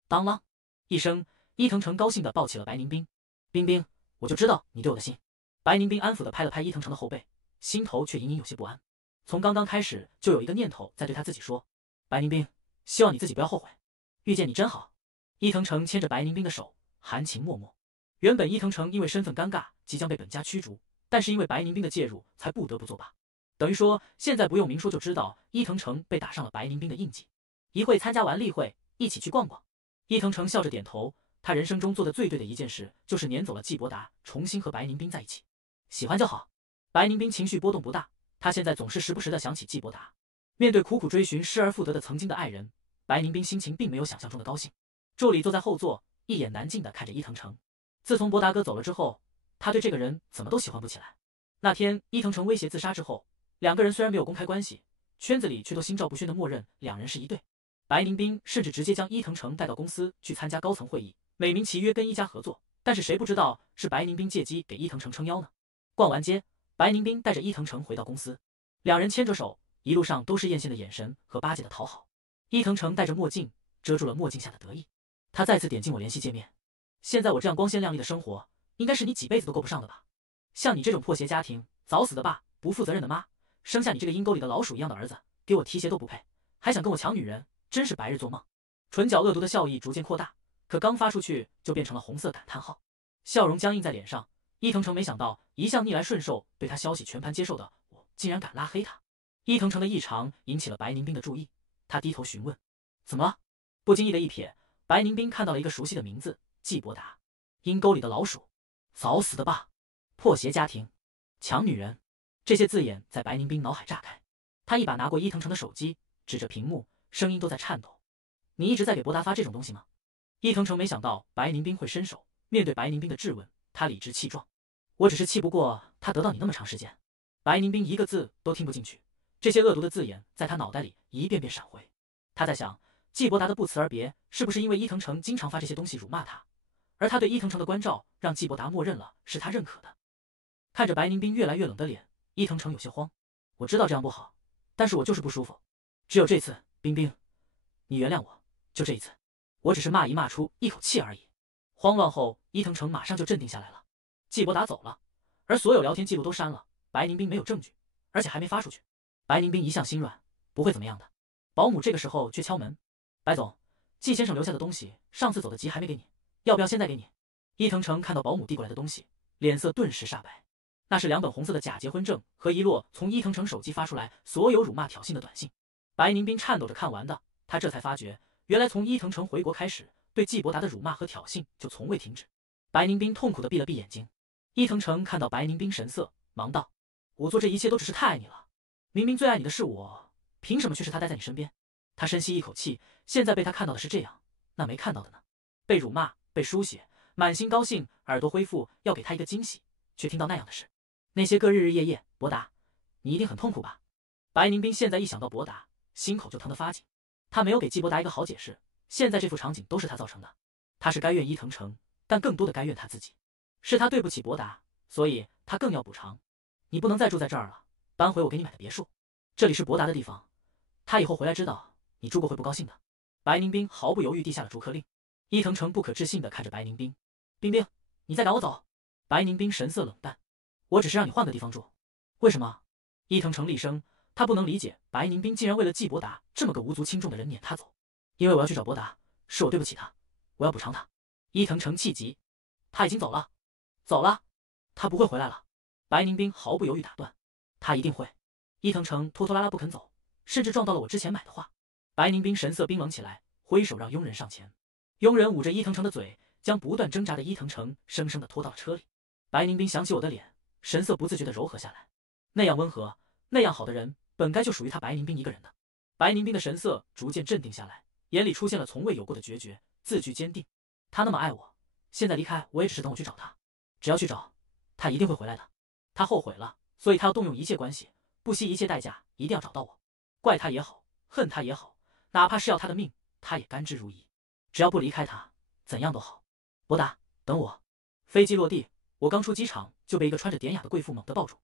当啷一声，伊藤诚高兴地抱起了白宁斌：冰冰，我就知道你对我的心。白宁斌安抚地拍了拍伊藤诚的后背，心头却隐隐有些不安。从刚刚开始就有一个念头在对他自己说：白宁斌，希望你自己不要后悔，遇见你真好。伊藤诚牵着白宁斌的手，含情脉脉。原本伊藤诚因为身份尴尬即将被本家驱逐，但是因为白宁斌的介入才不得不作罢。等于说现在不用明说就知道伊藤诚被打上了白宁斌的印记。一会参加完例会，一起去逛逛。伊藤诚笑着点头，他人生中做的最对的一件事就是撵走了季伯达，重新和白宁斌在一起。喜欢就好。白宁斌情绪波动不大，他现在总是时不时地想起季伯达。面对苦苦追寻失而复得的曾经的爱人，白宁斌心情并没有想象中的高兴。助理坐在后座，一眼难尽地看着伊藤诚。自从伯达哥走了之后，他对这个人怎么都喜欢不起来。那天伊藤诚威胁自杀之后，2个人虽然没有公开关系，圈子里却都心照不宣地默认2人是一对。白宁斌甚至直接将伊藤诚带到公司去参加高层会议，美名其曰跟一家合作，但是谁不知道是白宁斌借机给伊藤诚撑腰呢？逛完街，白宁斌带着伊藤诚回到公司，2人牵着手，一路上都是艳羡的眼神和巴结的讨好。伊藤诚戴着墨镜，遮住了墨镜下的得意。他再次点进我联系界面。现在我这样光鲜亮丽的生活，应该是你几辈子都够不上的吧？像你这种破鞋家庭，早死的爸，不负责任的妈，生下你这个阴沟里的老鼠一样的儿子，给我提鞋都不配，还想跟我抢女人，真是白日做梦。唇角恶毒的笑意逐渐扩大，可刚发出去就变成了红色感叹号，笑容僵硬在脸上。伊藤诚没想到，一向逆来顺受、对他消息全盘接受的我，竟然敢拉黑他。伊藤诚的异常引起了白宁斌的注意，他低头询问：怎么了？不经意的一瞥，白宁斌看到了一个熟悉的名字：季伯达。阴沟里的老鼠，早死的爸，破鞋家庭，抢女人，这些字眼在白宁斌脑海炸开。他一把拿过伊藤诚的手机，指着屏幕，声音都在颤抖：你一直在给伯达发这种东西吗？伊藤诚没想到白宁斌会伸手，面对白宁斌的质问，他理直气壮：我只是气不过他得到你那么长时间。白宁斌一个字都听不进去，这些恶毒的字眼在他脑袋里一遍遍闪回。他在想，季伯达的不辞而别是不是因为伊藤诚经常发这些东西辱骂他，而他对伊藤诚的关照让季伯达默认了是他认可的。看着白宁斌越来越冷的脸，伊藤诚有些慌。我知道这样不好，但是我就是不舒服。只有这次，冰冰，你原谅我，就这一次，我只是骂一骂出一口气而已。慌乱后，伊藤诚马上就镇定下来了。季伯达走了，而所有聊天记录都删了，白宁斌没有证据，而且还没发出去。白宁斌一向心软，不会怎么样的。保姆这个时候却敲门：“白总，季先生留下的东西，上次走得急还没给你，要不要现在给你？”伊藤诚看到保姆递过来的东西，脸色顿时煞白。那是2本红色的假结婚证和一摞从伊藤诚手机发出来所有辱骂挑衅的短信。白宁冰颤抖着看完的，他这才发觉，原来从伊藤诚回国开始，对季伯达的辱骂和挑衅就从未停止。白宁冰痛苦地闭了闭眼睛。伊藤诚看到白宁冰神色，忙道：“我做这一切都只是太爱你了，明明最爱你的是我，凭什么却是他待在你身边？”他深吸一口气，现在被他看到的是这样，那没看到的呢？被辱骂，被书写，满心高兴，耳朵恢复要给他一个惊喜，却听到那样的事。那些个日日夜夜，伯达，你一定很痛苦吧？白宁冰现在一想到伯达，心口就疼得发紧。他没有给季伯达一个好解释，现在这副场景都是他造成的。他是该怨伊藤诚，但更多的该怨他自己。是他对不起伯达，所以他更要补偿。你不能再住在这儿了，搬回我给你买的别墅。这里是伯达的地方，他以后回来知道你住过会不高兴的。白宁冰毫不犹豫地下了逐客令。伊藤诚不可置信地看着白宁冰：“冰冰，你在赶我走？”白宁冰神色冷淡：“我只是让你换个地方住。”为什么？伊藤诚厉声，他不能理解白宁冰竟然为了季伯达这么个无足轻重的人撵他走。因为我要去找伯达，是我对不起他，我要补偿他。伊藤诚气急：“他已经走了。”走了？他不会回来了。白宁冰毫不犹豫打断：“他一定会。”伊藤诚拖拖拉拉不肯走，甚至撞到了我之前买的画。白宁冰神色冰冷起来，挥手让佣人上前。佣人捂着伊藤诚的嘴，将不断挣扎的伊藤诚生生的拖到了车里。白宁冰想起我的脸，神色不自觉的柔和下来。那样温和，那样好的人，本该就属于他白宁冰一个人的。白宁冰的神色逐渐镇定下来，眼里出现了从未有过的决绝，字句坚定。他那么爱我，现在离开我也只是等我去找他。只要去找他，一定会回来的。他后悔了，所以他要动用一切关系，不惜一切代价，一定要找到我。怪他也好，恨他也好，哪怕是要他的命，他也甘之如饴。只要不离开他，怎样都好。伯达，等我。飞机落地，我刚出机场就被一个穿着典雅的贵妇猛地抱住。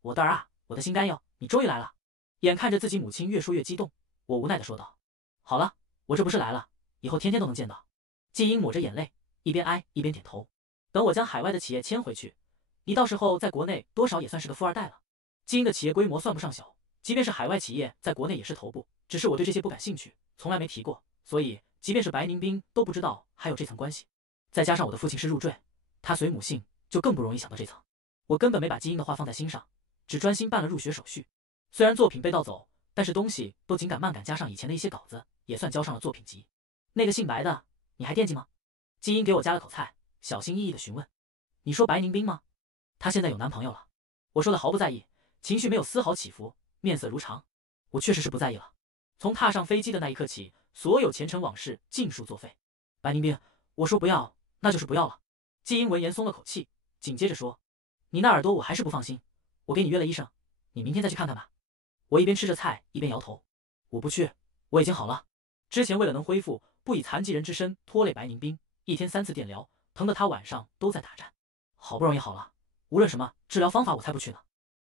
我的儿啊，我的心肝哟，你终于来了！眼看着自己母亲越说越激动，我无奈地说道：“好了，我这不是来了，以后天天都能见到。”季英抹着眼泪，一边哀一边点头。等我将海外的企业迁回去，你到时候在国内多少也算是个富二代了。季英的企业规模算不上小，即便是海外企业在国内也是头部，只是我对这些不感兴趣，从来没提过，所以即便是白宁冰都不知道还有这层关系。再加上我的父亲是入赘，他随母姓，就更不容易想到这层。我根本没把季英的话放在心上，只专心办了入学手续。虽然作品被盗走，但是东西都紧赶慢赶，加上以前的一些稿子，也算交上了作品集。那个姓白的，你还惦记吗？季英给我夹了口菜，小心翼翼地询问：“你说白宁冰吗？她现在有男朋友了？”我说的毫不在意，情绪没有丝毫起伏，面色如常。我确实是不在意了。从踏上飞机的那一刻起，所有前尘往事尽数作废。白宁冰，我说不要，那就是不要了。季英闻言松了口气，紧接着说：“你那耳朵我还是不放心，我给你约了医生，你明天再去看看吧。”我一边吃着菜一边摇头：“我不去，我已经好了。之前为了能恢复，不以残疾人之身拖累白宁冰，一天3次电疗，疼得他晚上都在打颤。好不容易好了，无论什么治疗方法我才不去呢。”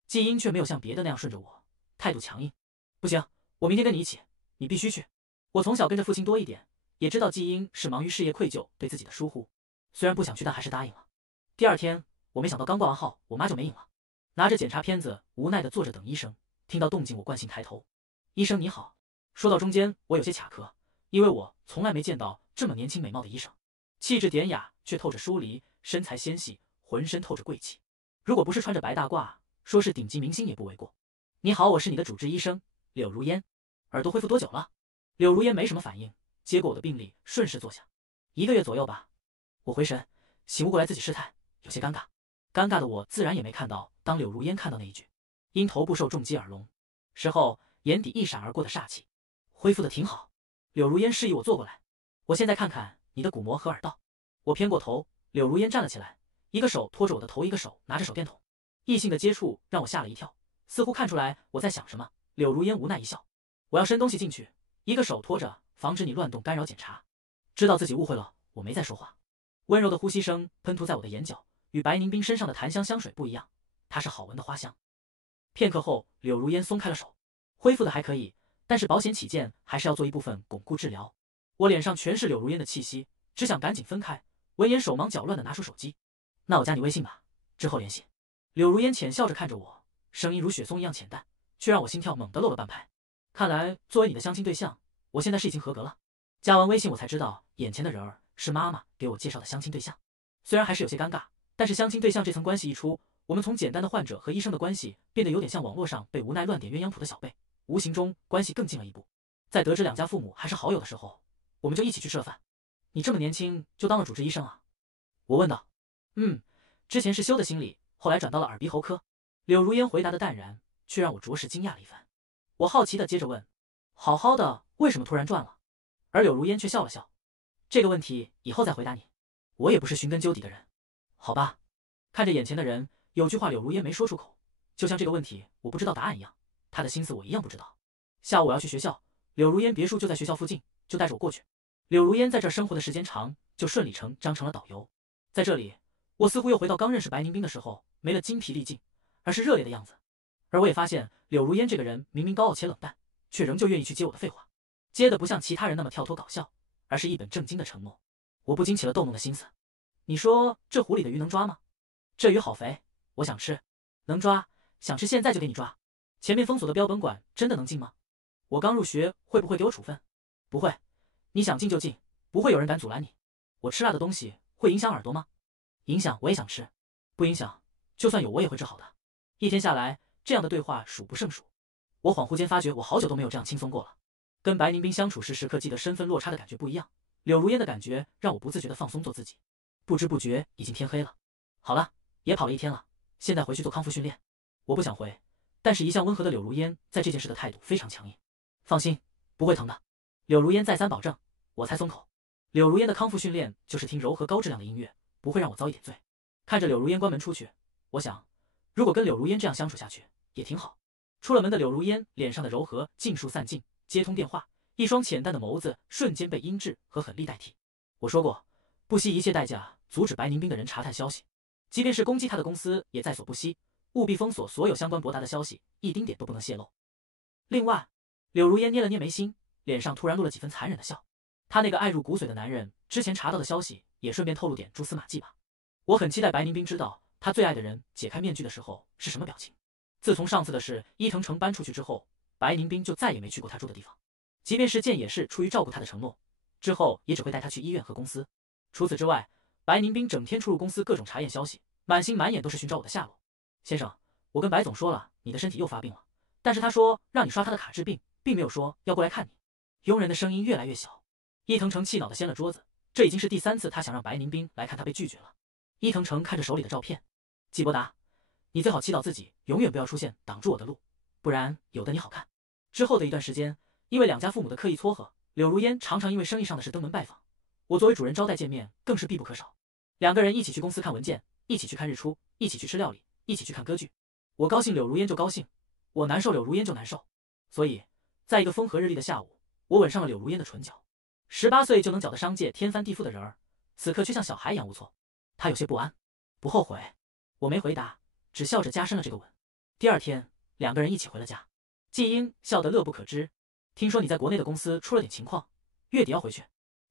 季英却没有像别的那样顺着我，态度强硬：“不行，我明天跟你一起，你必须去。”我从小跟着父亲多一点，也知道季英是忙于事业愧疚对自己的疏忽，虽然不想去，但还是答应了。第二天，我没想到刚挂完号，我妈就没影了，拿着检查片子，无奈地坐着等医生。听到动静，我惯性抬头：“医生你好。”说到中间，我有些卡壳，因为我从来没见到这么年轻美貌的医生，气质典雅却透着疏离，身材纤细，浑身透着贵气。如果不是穿着白大褂，说是顶级明星也不为过。“你好，我是你的主治医生柳如烟。耳朵恢复多久了？”柳如烟没什么反应，接过我的病历，顺势坐下。“1个月左右吧。”我回神，醒悟过来自己失态，有些尴尬。尴尬的我自然也没看到当柳如烟看到那一句因头部受重击耳聋时候眼底一闪而过的煞气。“恢复的挺好。”柳如烟示意我坐过来。“我现在看看你的鼓膜和耳道。”我偏过头，柳如烟站了起来，一个手托着我的头，一个手拿着手电筒。异性的接触让我吓了一跳，似乎看出来我在想什么。柳如烟无奈一笑：“我要伸东西进去，一个手托着，防止你乱动干扰检查。”知道自己误会了，我没再说话。温柔的呼吸声喷涂在我的眼角，与白宁冰身上的檀香香水不一样，它是好闻的花香。片刻后，柳如烟松开了手：“恢复的还可以，但是保险起见，还是要做一部分巩固治疗。”我脸上全是柳如烟的气息，只想赶紧分开，闻言手忙脚乱地拿出手机：“那我加你微信吧，之后联系。”柳如烟浅笑着看着我，声音如雪松一样浅淡，却让我心跳猛地漏了半拍。看来作为你的相亲对象，我现在是已经合格了。加完微信我才知道，眼前的人儿是妈妈给我介绍的相亲对象。虽然还是有些尴尬，但是相亲对象这层关系一出，我们从简单的患者和医生的关系变得有点像网络上被无奈乱点鸳鸯谱的小辈，无形中关系更近了一步。在得知两家父母还是好友的时候，我们就一起去吃了饭。你这么年轻就当了主治医生啊？我问道。之前是修的心理，后来转到了耳鼻喉科。柳如烟回答的淡然，却让我着实惊讶了一番。我好奇的接着问：好好的，为什么突然转了？而柳如烟却笑了笑。这个问题以后再回答你，我也不是寻根究底的人。好吧。看着眼前的人，有句话柳如烟没说出口，就像这个问题我不知道答案一样，他的心思我一样不知道。下午我要去学校，柳如烟别墅就在学校附近，就带着我过去。柳如烟在这儿生活的时间长，就顺理成章成了导游。在这里，我似乎又回到刚认识白宁冰的时候，没了精疲力尽，而是热烈的样子。而我也发现，柳如烟这个人明明高傲且冷淡，却仍旧愿意去接我的废话，接的不像其他人那么跳脱搞笑，而是一本正经的承诺。我不禁起了逗弄的心思。你说这湖里的鱼能抓吗？这鱼好肥，我想吃。能抓，想吃现在就给你抓。前面封锁的标本馆真的能进吗？我刚入学，会不会给我处分？不会，你想进就进，不会有人敢阻拦你。我吃辣的东西会影响耳朵吗？影响，我也想吃。不影响，就算有我也会治好的。一天下来，这样的对话数不胜数。我恍惚间发觉，我好久都没有这样轻松过了。跟白宁冰相处时，时刻记得身份落差的感觉不一样。柳如烟的感觉让我不自觉地放松做自己。不知不觉已经天黑了。好了，也跑了一天了，现在回去做康复训练。我不想回，但是一向温和的柳如烟在这件事的态度非常强硬。放心，不会疼的。柳如烟再三保证，我才松口。柳如烟的康复训练就是听柔和高质量的音乐，不会让我遭一点罪。看着柳如烟关门出去，我想，如果跟柳如烟这样相处下去也挺好。出了门的柳如烟脸上的柔和尽数散尽，接通电话，一双浅淡的眸子瞬间被阴鸷和狠戾代替。我说过，不惜一切代价阻止白宁冰的人查探消息，即便是攻击他的公司也在所不惜，务必封锁所有相关博达的消息，一丁点都不能泄露。另外，柳如烟捏了捏眉心，脸上突然露了几分残忍的笑。他那个爱入骨髓的男人之前查到的消息，也顺便透露点蛛丝马迹吧。我很期待白宁冰知道他最爱的人解开面具的时候是什么表情。自从上次的事伊藤诚搬出去之后，白宁冰就再也没去过他住的地方，即便是见也是出于照顾他的承诺，之后也只会带他去医院和公司。除此之外，白宁冰整天出入公司各种查验消息，满心满眼都是寻找我的下落。先生，我跟白总说了，你的身体又发病了，但是他说让你刷他的卡治病，并没有说要过来看你。佣人的声音越来越小。伊藤诚气恼地掀了桌子，这已经是第3次他想让白宁冰来看他被拒绝了。伊藤诚看着手里的照片，季伯达，你最好祈祷自己永远不要出现挡住我的路，不然有的你好看。之后的一段时间，因为两家父母的刻意撮合，柳如烟常常因为生意上的事登门拜访，我作为主人招待见面更是必不可少。两个人一起去公司看文件，一起去看日出，一起去吃料理，一起去看歌剧。我高兴柳如烟就高兴，我难受柳如烟就难受。所以在一个风和日丽的下午，我吻上了柳如烟的唇角。18岁就能搅得商界天翻地覆的人儿，此刻却像小孩一样无措。他有些不安。不后悔？我没回答，只笑着加深了这个吻。第2天，两个人一起回了家。季英笑得乐不可支。听说你在国内的公司出了点情况，月底要回去。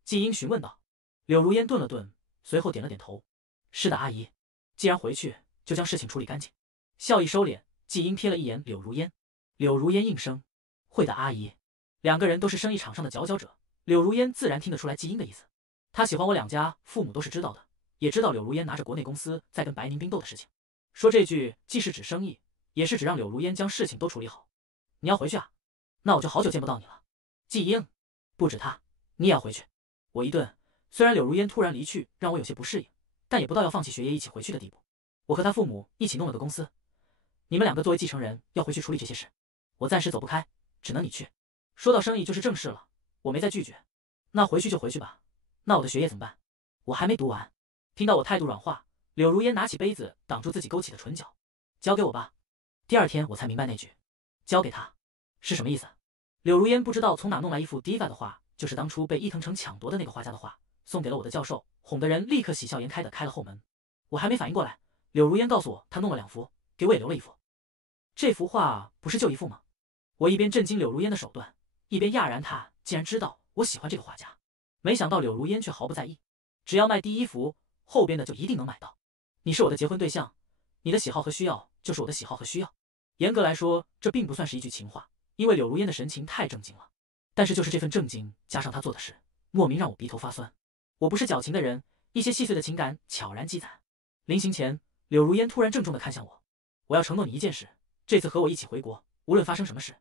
季英询问道。柳如烟顿了顿，随后点了点头。是的，阿姨。既然回去，就将事情处理干净。笑意收敛，季英瞥了一眼柳如烟。柳如烟应声，会的，阿姨。两个人都是生意场上的佼佼者，柳如烟自然听得出来季英的意思。他喜欢我两家，父母都是知道的，也知道柳如烟拿着国内公司在跟白宁冰斗的事情。说这句既是指生意，也是指让柳如烟将事情都处理好。你要回去啊？那我就好久见不到你了。季英，不止他，你也要回去。我一顿，虽然柳如烟突然离去让我有些不适应，但也不到要放弃学业一起回去的地步。我和他父母一起弄了个公司，你们两个作为继承人要回去处理这些事，我暂时走不开，只能你去。说到生意就是正事了，我没再拒绝。那回去就回去吧，那我的学业怎么办？我还没读完。听到我态度软化，柳如烟拿起杯子挡住自己勾起的唇角。交给我吧。第2天我才明白那句交给他是什么意思。柳如烟不知道从哪弄来一幅 diva 的画，就是当初被伊藤诚抢夺的那个画家的画，送给了我的教授，哄得人立刻喜笑颜开的开了后门。我还没反应过来，柳如烟告诉我他弄了2幅，给我也留了1幅。这幅画不是就1幅吗？我一边震惊柳如烟的手段，一边讶然他竟然知道我喜欢这个画家。没想到柳如烟却毫不在意，只要卖第1幅，后边的就一定能买到。你是我的结婚对象，你的喜好和需要就是我的喜好和需要。严格来说，这并不算是一句情话，因为柳如烟的神情太正经了。但是就是这份正经，加上她做的事，莫名让我鼻头发酸。我不是矫情的人，一些细碎的情感悄然积攒。临行前，柳如烟突然郑重地看向我：“我要承诺你一件事，这次和我一起回国，无论发生什么事，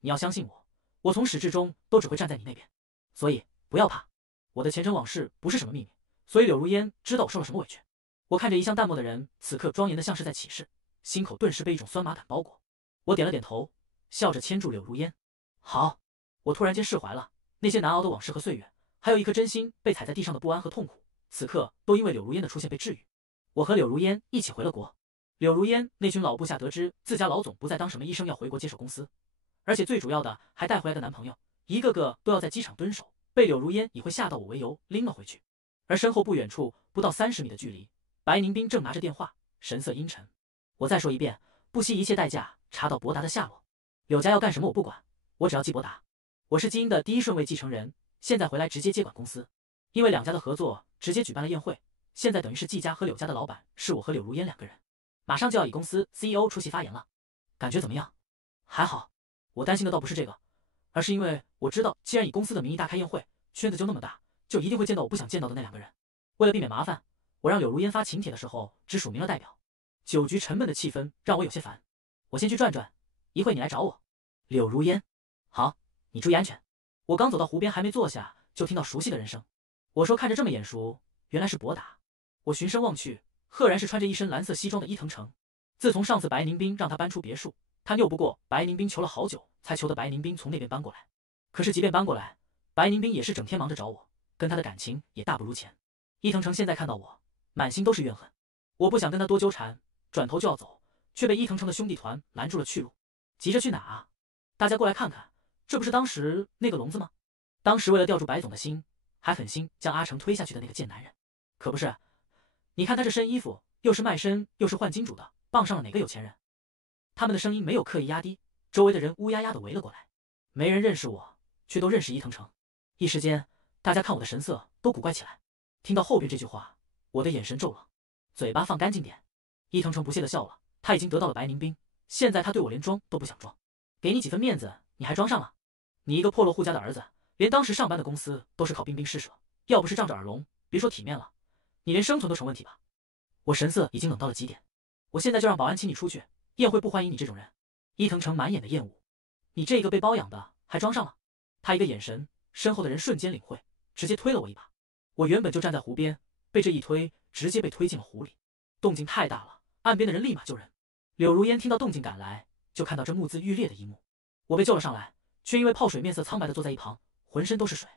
你要相信我，我从始至终都只会站在你那边。所以不要怕，我的前尘往事不是什么秘密，所以柳如烟知道我受了什么委屈。”我看着一向淡漠的人，此刻庄严的像是在起誓，心口顿时被一种酸麻感包裹。我点了点头，笑着牵住柳如烟：“好。”我突然间释怀了，那些难熬的往事和岁月，还有一颗真心被踩在地上的不安和痛苦，此刻都因为柳如烟的出现被治愈。我和柳如烟一起回了国。柳如烟那群老部下得知自家老总不再当什么医生，要回国接手公司，而且最主要的还带回来个男朋友，一个个都要在机场蹲守，被柳如烟以会吓到我为由拎了回去。而身后不远处，不到30米的距离，白宁斌正拿着电话，神色阴沉。我再说一遍，不惜一切代价查到博达的下落。柳家要干什么我不管，我只要继博达。我是基因的第一顺位继承人，现在回来直接接管公司。因为两家的合作，直接举办了宴会，现在等于是季家和柳家的老板是我和柳如烟2个人。马上就要以公司 CEO 出席发言了，感觉怎么样？还好，我担心的倒不是这个，而是因为我知道，既然以公司的名义大开宴会，圈子就那么大，就一定会见到我不想见到的那2个人。为了避免麻烦，我让柳如烟发请帖的时候只署名了代表。酒局沉闷的气氛让我有些烦，我先去转转，一会你来找我。柳如烟，好，你注意安全。我刚走到湖边，还没坐下，就听到熟悉的人声。我说看着这么眼熟，原来是博达。我循声望去，赫然是穿着一身蓝色西装的伊藤诚。自从上次白宁斌让他搬出别墅，他拗不过白宁斌，求了好久，才求得白宁斌从那边搬过来。可是即便搬过来，白宁斌也是整天忙着找我，跟他的感情也大不如前。伊藤诚现在看到我，满心都是怨恨。我不想跟他多纠缠，转头就要走，却被伊藤诚的兄弟团拦住了去路。急着去哪啊？大家过来看看，这不是当时那个聋子吗？当时为了吊住白总的心，还狠心将阿成推下去的那个贱男人。可不是，你看他这身衣服，又是卖身又是换金主的，傍上了哪个有钱人？他们的声音没有刻意压低，周围的人乌压压的围了过来。没人认识我，却都认识伊藤诚。一时间，大家看我的神色都古怪起来。听到后边这句话，我的眼神骤冷，嘴巴放干净点。伊藤诚不屑的笑了，他已经得到了白宁斌，现在他对我连装都不想装。给你几分面子，你还装上了？你一个破落户家的儿子，连当时上班的公司都是靠冰冰施舍，要不是仗着耳聋，别说体面了，你连生存都成问题吧？我神色已经冷到了极点，我现在就让保安请你出去，宴会不欢迎你这种人。伊藤诚满眼的厌恶，你这个被包养的还装上了？他一个眼神，身后的人瞬间领会，直接推了我一把。我原本就站在湖边，被这一推，直接被推进了湖里。动静太大了，岸边的人立马救人。柳如烟听到动静赶来，就看到这目眦欲裂的一幕。我被救了上来，却因为泡水面色苍白的坐在一旁，浑身都是水。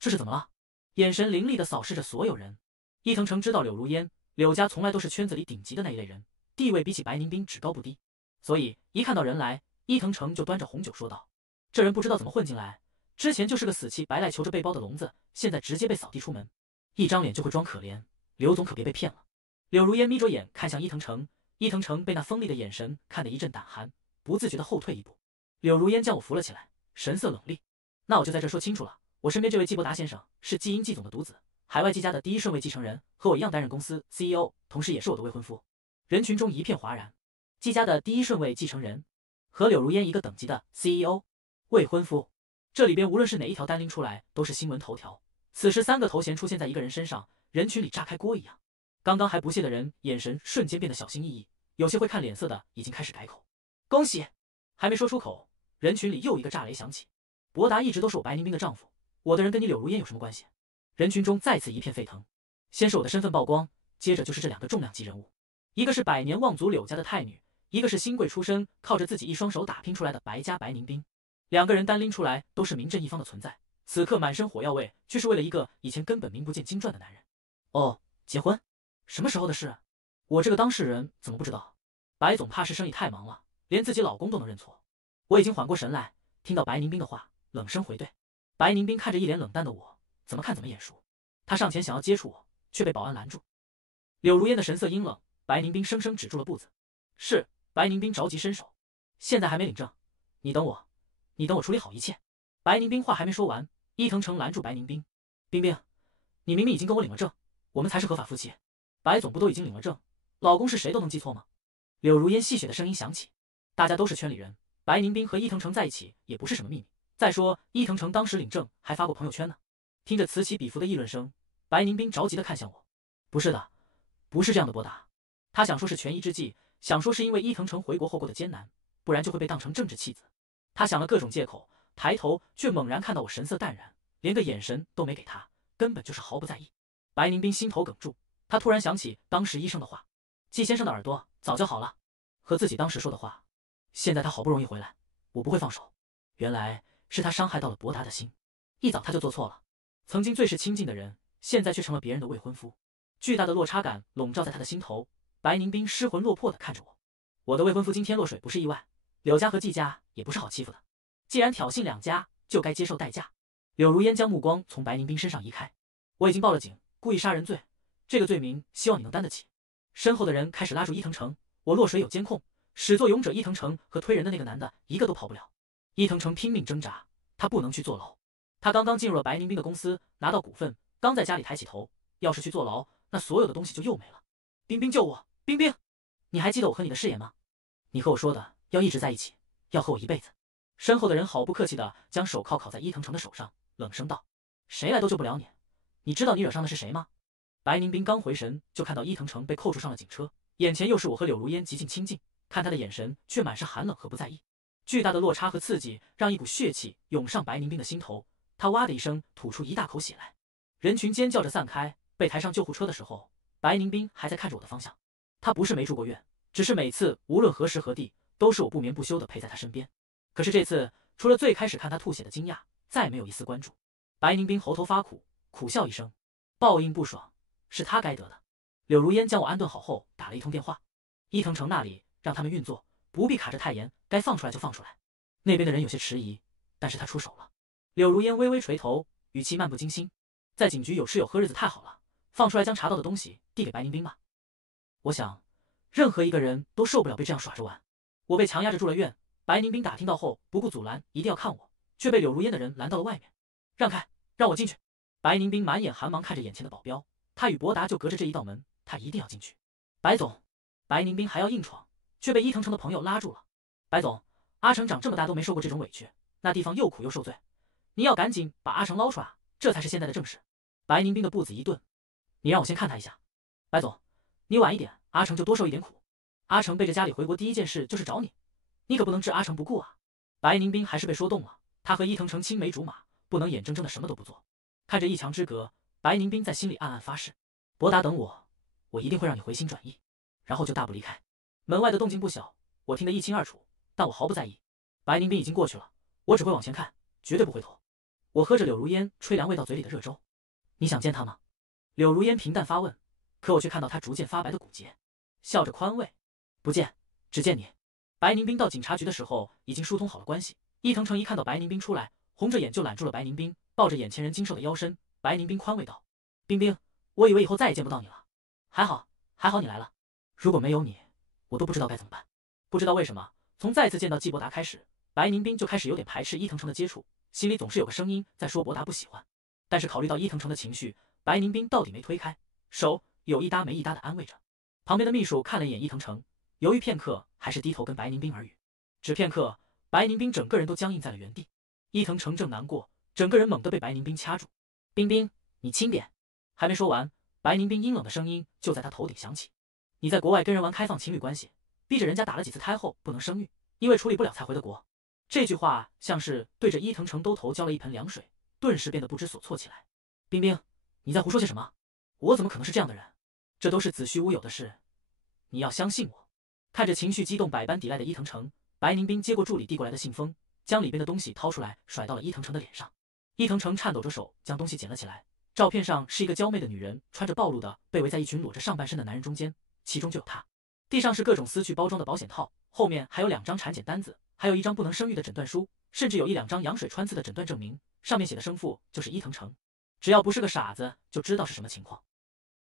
这是怎么了？眼神凌厉的扫视着所有人。伊藤诚知道柳如烟，柳家从来都是圈子里顶级的那一类人，地位比起白宁斌只高不低，所以一看到人来，伊藤诚就端着红酒说道：“这人不知道怎么混进来，之前就是个死气白赖求着被包的聋子，现在直接被扫地出门，一张脸就会装可怜，刘总可别被骗了。”柳如烟眯着眼看向伊藤诚，伊藤诚被那锋利的眼神看得一阵胆寒，不自觉地后退一步。柳如烟将我扶了起来，神色冷厉：“那我就在这说清楚了，我身边这位季伯达先生是季英季总的独子，海外季家的第一顺位继承人，和我一样担任公司 CEO， 同时也是我的未婚夫。”人群中一片哗然，季家的第一顺位继承人和柳如烟一个等级的 CEO， 未婚夫，这里边无论是哪一条单拎出来都是新闻头条。此时3个头衔出现在一个人身上，人群里炸开锅一样。刚刚还不屑的人眼神瞬间变得小心翼翼，有些会看脸色的已经开始改口：“恭喜！”还没说出口，人群里又一个炸雷响起：“博达一直都是我白宁斌的丈夫，我的人跟你柳如烟有什么关系？”人群中再次一片沸腾。先是我的身份曝光，接着就是这2个重量级人物，一个是百年望族柳家的太女，一个是新贵出身，靠着自己一双手打拼出来的白家白宁斌。2个人单拎出来都是名震一方的存在，此刻满身火药味，却是为了一个以前根本名不见经传的男人。哦，结婚？什么时候的事？我这个当事人怎么不知道？白总怕是生意太忙了，连自己老公都能认错。我已经缓过神来，听到白宁斌的话，冷声回对。白宁斌看着一脸冷淡的我，怎么看怎么眼熟。他上前想要接触我，却被保安拦住。柳如烟的神色阴冷，白宁斌生生止住了步子。是，白宁斌着急伸手。现在还没领证，你等我处理好一切。白宁斌话还没说完，伊藤诚拦住白宁斌：“冰冰，你明明已经跟我领了证，我们才是合法夫妻。白总不都已经领了证，老公是谁都能记错吗？”柳如烟戏谑的声音响起：“大家都是圈里人，白宁斌和伊藤诚在一起也不是什么秘密。再说伊藤诚当时领证还发过朋友圈呢。听着此起彼伏的议论声，白宁斌着急的看向我。不是的，不是这样的，博达。他想说是权宜之计，想说是因为伊藤诚回国后过得艰难，不然就会被当成政治弃子。他想了各种借口，抬头却猛然看到我神色淡然，连个眼神都没给他，根本就是毫不在意。白宁斌心头哽住，他突然想起当时医生的话，季先生的耳朵早就好了，和自己当时说的话。现在他好不容易回来，我不会放手。原来是他伤害到了博达的心，一早他就做错了。曾经最是亲近的人，现在却成了别人的未婚夫。巨大的落差感笼罩在他的心头，白宁斌失魂落魄地看着我。我的未婚夫今天落水不是意外，柳家和季家也不是好欺负的，既然挑衅两家，就该接受代价。柳如烟将目光从白宁斌身上移开。我已经报了警，故意杀人罪，这个罪名希望你能担得起。身后的人开始拉住伊藤诚，我落水有监控，始作俑者伊藤诚和推人的那个男的一个都跑不了。伊藤诚拼命挣扎，他不能去坐牢。他刚刚进入了白宁斌的公司，拿到股份，刚在家里抬起头，要是去坐牢，那所有的东西就又没了。冰冰救我，冰冰，你还记得我和你的誓言吗？你和我说的要一直在一起，要和我一辈子。身后的人毫不客气地将手铐在伊藤诚的手上，冷声道：谁来都救不了你，你知道你惹上的是谁吗？白宁斌刚回神，就看到伊藤诚被扣住上了警车，眼前又是我和柳如烟极尽亲近，看他的眼神却满是寒冷和不在意。巨大的落差和刺激让一股血气涌上白宁斌的心头，他哇的一声吐出一大口血来。人群尖叫着散开，被抬上救护车的时候，白宁斌还在看着我的方向。他不是没住过院，只是每次无论何时何地，都是我不眠不休地陪在他身边。可是这次，除了最开始看他吐血的惊讶，再没有一丝关注。白宁斌喉头发苦，苦笑一声，报应不爽，是他该得的。柳如烟将我安顿好后，打了一通电话，伊藤诚那里让他们运作，不必卡着太严，该放出来就放出来。那边的人有些迟疑，但是他出手了。柳如烟微微垂头，语气漫不经心，在警局有吃有喝日子太好了，放出来将查到的东西递给白宁斌吧。我想，任何一个人都受不了被这样耍着玩。我被强压着住了院，白宁斌打听到后不顾阻拦，一定要看我，却被柳如烟的人拦到了外面。让开，让我进去。白宁斌满眼寒芒看着眼前的保镖，他与博达就隔着这一道门，他一定要进去。白总，白宁斌还要硬闯，却被伊藤诚的朋友拉住了。白总，阿成长这么大都没受过这种委屈，那地方又苦又受罪，你要赶紧把阿成捞出来，这才是现在的正事。白宁斌的步子一顿，你让我先看他一下。白总，你晚一点，阿成就多受一点苦。阿成背着家里回国第一件事就是找你，你可不能置阿成不顾啊。白宁斌还是被说动了，他和伊藤诚青梅竹马，不能眼睁睁的什么都不做。看着一墙之隔，白宁斌在心里暗暗发誓，博达等我，我一定会让你回心转意，然后就大步离开。门外的动静不小，我听得一清二楚，但我毫不在意。白宁斌已经过去了，我只会往前看，绝对不回头。我喝着柳如烟吹凉味到嘴里的热粥。你想见他吗？柳如烟平淡发问，可我却看到他逐渐发白的骨节，笑着宽慰，不见，只见你。白宁斌到警察局的时候已经疏通好了关系，伊藤诚一看到白宁斌出来，红着眼就揽住了白宁斌，抱着眼前人精瘦的腰身。白宁斌宽慰道：冰冰，我以为以后再也见不到你了，还好你来了，如果没有你，我都不知道该怎么办。不知道为什么，从再次见到季伯达开始，白宁斌就开始有点排斥伊藤诚的接触，心里总是有个声音在说伯达不喜欢。但是考虑到伊藤诚的情绪，白宁斌到底没推开，手有一搭没一搭的安慰着。旁边的秘书看了一眼伊藤诚，犹豫片刻，还是低头跟白宁斌耳语。只片刻，白宁斌整个人都僵硬在了原地。伊藤诚正难过，整个人猛地被白宁斌掐住。冰冰，你轻点。还没说完，白宁斌阴冷的声音就在他头顶响起：你在国外跟人玩开放情侣关系，逼着人家打了几次胎后不能生育，因为处理不了才回的国。这句话像是对着伊藤诚兜头浇了一盆凉水，顿时变得不知所措起来。冰冰，你在胡说些什么？我怎么可能是这样的人？这都是子虚乌有的事，你要相信我。看着情绪激动百般抵赖的伊藤诚，白宁斌接过助理递过来的信封，将里边的东西掏出来甩到了伊藤诚的脸上。伊藤诚颤抖着手将东西捡了起来，照片上是一个娇媚的女人，穿着暴露的被围在一群裸着上半身的男人中间，其中就有她。地上是各种撕去包装的保险套，后面还有2张产检单子，还有1张不能生育的诊断书，甚至有1-2张羊水穿刺的诊断证明，上面写的生父就是伊藤诚。只要不是个傻子，就知道是什么情况。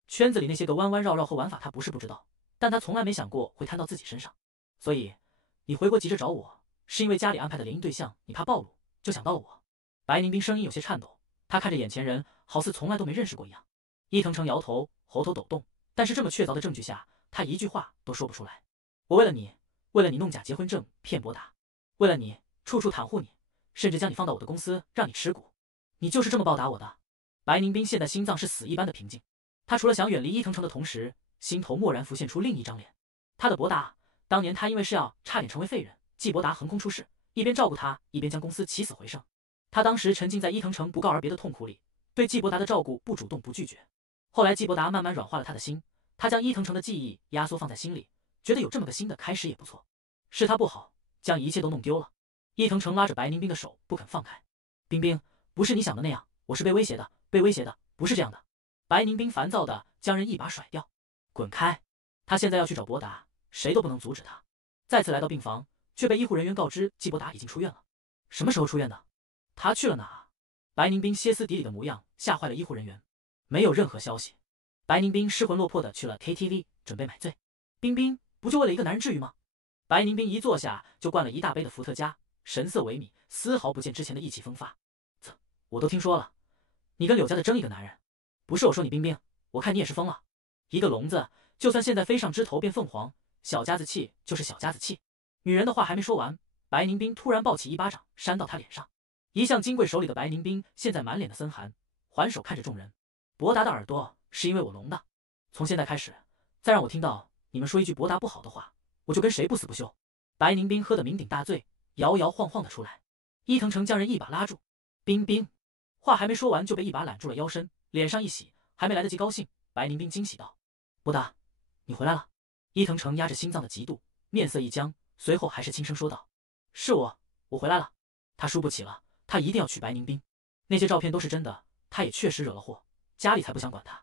圈子里那些个弯弯绕绕和玩法他不是不知道，但他从来没想过会摊到自己身上。所以你回国急着找我，是因为家里安排的联姻对象你怕暴露，就想到了我。白宁斌声音有些颤抖，他看着眼前人，好似从来都没认识过一样。伊藤诚摇头，喉头抖动，但是这么确凿的证据下，他一句话都说不出来。我为了你弄假结婚证骗博达，为了你，处处袒护你，甚至将你放到我的公司让你持股。你就是这么报答我的？白宁斌现在心脏是死一般的平静，他除了想远离伊藤诚的同时，心头蓦然浮现出另一张脸，他的博达。当年他因为是要差点成为废人，季伯达横空出世，一边照顾他，一边将公司起死回生。他当时沉浸在伊藤诚不告而别的痛苦里，对季伯达的照顾不主动不拒绝。后来季伯达慢慢软化了他的心，他将伊藤诚的记忆压缩放在心里，觉得有这么个新的开始也不错。是他不好，将一切都弄丢了。伊藤诚拉着白宁斌的手不肯放开。冰冰，不是你想的那样，我是被威胁的，被威胁的，不是这样的。白宁斌烦躁的将人一把甩掉，滚开！他现在要去找博达，谁都不能阻止他。再次来到病房，却被医护人员告知季伯达已经出院了。什么时候出院的？他去了哪？白宁斌歇斯底里的模样吓坏了医护人员。没有任何消息。白宁斌失魂落魄的去了 KTV， 准备买醉。冰冰，不就为了一个男人至于吗？白宁斌一坐下就灌了一大杯的伏特加，神色萎靡，丝毫不见之前的意气风发。我都听说了，你跟柳家的争一个男人。不是我说你冰冰，我看你也是疯了。一个聋子，就算现在飞上枝头变凤凰，小家子气就是小家子气。女人的话还没说完，白宁斌突然抱起一巴掌扇到他脸上。一向金贵手里的白宁斌现在满脸的森寒，还手看着众人。博达的耳朵是因为我聋的，从现在开始，再让我听到你们说一句博达不好的话，我就跟谁不死不休。白宁斌喝得酩酊大醉，摇摇晃晃的出来。伊藤诚将人一把拉住。冰冰，话还没说完就被一把揽住了腰身，脸上一喜，还没来得及高兴，白宁斌惊喜道：博达，你回来了。伊藤诚压着心脏的嫉妒，面色一僵，随后还是轻声说道：是我回来了。他输不起了，他一定要娶白宁斌。那些照片都是真的，他也确实惹了祸，家里才不想管他。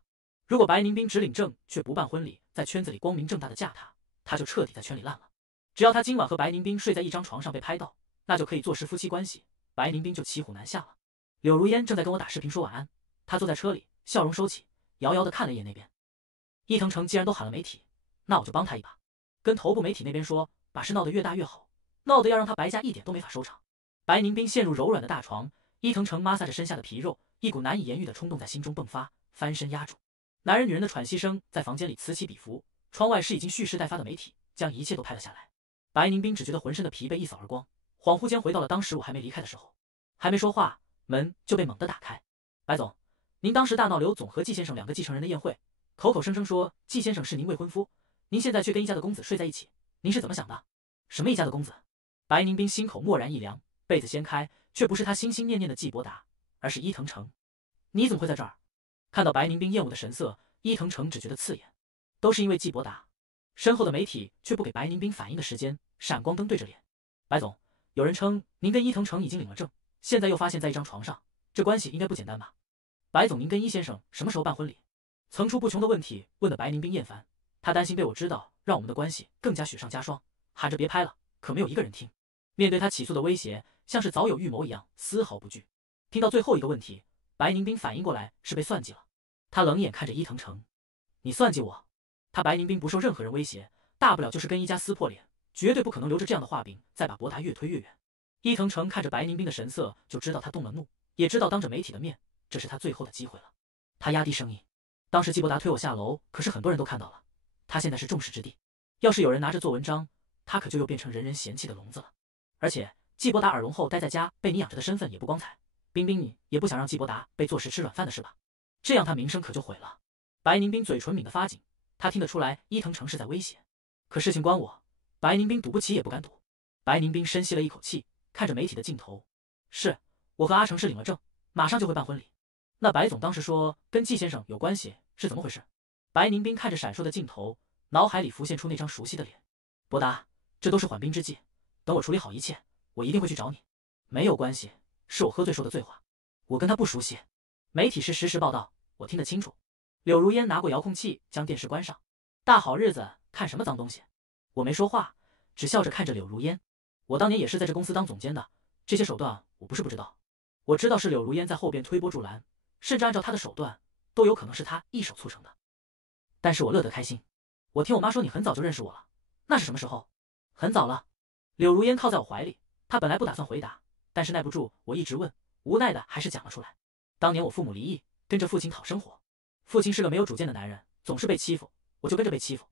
如果白宁斌只领证却不办婚礼，在圈子里光明正大的嫁他，他就彻底在圈里烂了。只要他今晚和白宁斌睡在一张床上被拍到，那就可以坐实夫妻关系，白宁斌就骑虎难下了。柳如烟正在跟我打视频说晚安，他坐在车里，笑容收起，遥遥的看了一眼那边。伊藤诚既然都喊了媒体，那我就帮他一把，跟头部媒体那边说，把事闹得越大越好，闹得要让他白家一点都没法收场。白宁斌陷入柔软的大床，伊藤诚摩挲着身下的皮肉，一股难以言喻的冲动在心中迸发，翻身压住。男人女人的喘息声在房间里此起彼伏，窗外是已经蓄势待发的媒体，将一切都拍了下来。白宁斌只觉得浑身的疲惫一扫而光，恍惚间回到了当时我还没离开的时候。还没说话，门就被猛地打开。白总，您当时大闹刘总和季先生两个继承人的宴会，口口声声说季先生是您未婚夫，您现在却跟一家的公子睡在一起，您是怎么想的？什么一家的公子？白宁斌心口蓦然一凉，被子掀开，却不是他心心念念的季伯达，而是伊藤诚。你怎么会在这儿？看到白宁斌厌恶的神色，伊藤诚只觉得刺眼。都是因为季伯达。身后的媒体却不给白宁斌反应的时间，闪光灯对着脸。白总，有人称您跟伊藤诚已经领了证，现在又发现在一张床上，这关系应该不简单吧？白总，您跟伊先生什么时候办婚礼？层出不穷的问题问得白宁斌厌烦，他担心被我知道，让我们的关系更加雪上加霜，喊着别拍了，可没有一个人听。面对他起诉的威胁，像是早有预谋一样，丝毫不惧。听到最后一个问题，白宁斌反应过来是被算计了，他冷眼看着伊藤诚：你算计我？他白宁斌不受任何人威胁，大不了就是跟一家撕破脸，绝对不可能留着这样的画饼再把博达越推越远。伊藤诚看着白宁斌的神色，就知道他动了怒，也知道当着媒体的面，这是他最后的机会了。他压低声音：当时季伯达推我下楼，可是很多人都看到了，他现在是众矢之的，要是有人拿着做文章，他可就又变成人人嫌弃的聋子了。而且季伯达耳聋后待在家被你养着的身份也不光彩，冰冰你也不想让季伯达被坐实吃软饭的是吧？这样他名声可就毁了。白宁斌嘴唇抿得发紧，他听得出来伊藤诚是在威胁，可事情关我，白宁斌赌不起也不敢赌。白宁斌深吸了一口气，看着媒体的镜头：是，我和阿成是领了证，马上就会办婚礼。那白总当时说跟季先生有关系是怎么回事？白宁斌看着闪烁的镜头，脑海里浮现出那张熟悉的脸。伯达，这都是缓兵之计，等我处理好一切，我一定会去找你。没有关系，是我喝醉说的醉话，我跟他不熟悉。媒体是实时报道，我听得清楚。柳如烟拿过遥控器将电视关上。大好日子看什么脏东西？我没说话，只笑着看着柳如烟。我当年也是在这公司当总监的，这些手段我不是不知道。我知道是柳如烟在后边推波助澜，甚至按照他的手段，都有可能是他一手促成的。但是我乐得开心。我听我妈说你很早就认识我了，那是什么时候？很早了。柳如烟靠在我怀里，她本来不打算回答，但是耐不住我一直问，无奈的还是讲了出来。当年我父母离异，跟着父亲讨生活，父亲是个没有主见的男人，总是被欺负，我就跟着被欺负。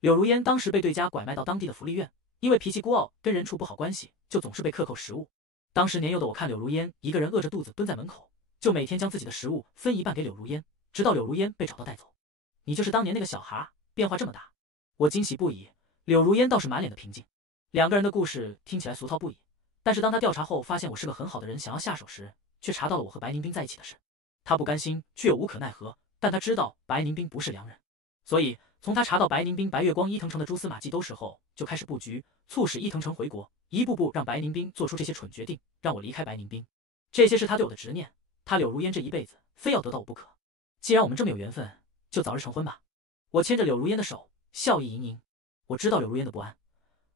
柳如烟当时被对家拐卖到当地的福利院，因为脾气孤傲，跟人处不好关系，就总是被克扣食物。当时年幼的我看柳如烟一个人饿着肚子蹲在门口，就每天将自己的食物分一半给柳如烟，直到柳如烟被找到带走。你就是当年那个小孩，变化这么大，我惊喜不已。柳如烟倒是满脸的平静。两个人的故事听起来俗套不已，但是当他调查后发现我是个很好的人，想要下手时，却查到了我和白宁冰在一起的事。他不甘心，却又无可奈何，但他知道白宁冰不是良人，所以从他查到白宁冰、白月光、伊藤城的蛛丝马迹都时候，就开始布局，促使伊藤城回国，一步步让白宁冰做出这些蠢决定，让我离开白宁冰。这些是他对我的执念，他柳如烟这一辈子非要得到我不可。既然我们这么有缘分，就早日成婚吧。我牵着柳如烟的手，笑意盈盈。我知道柳如烟的不安，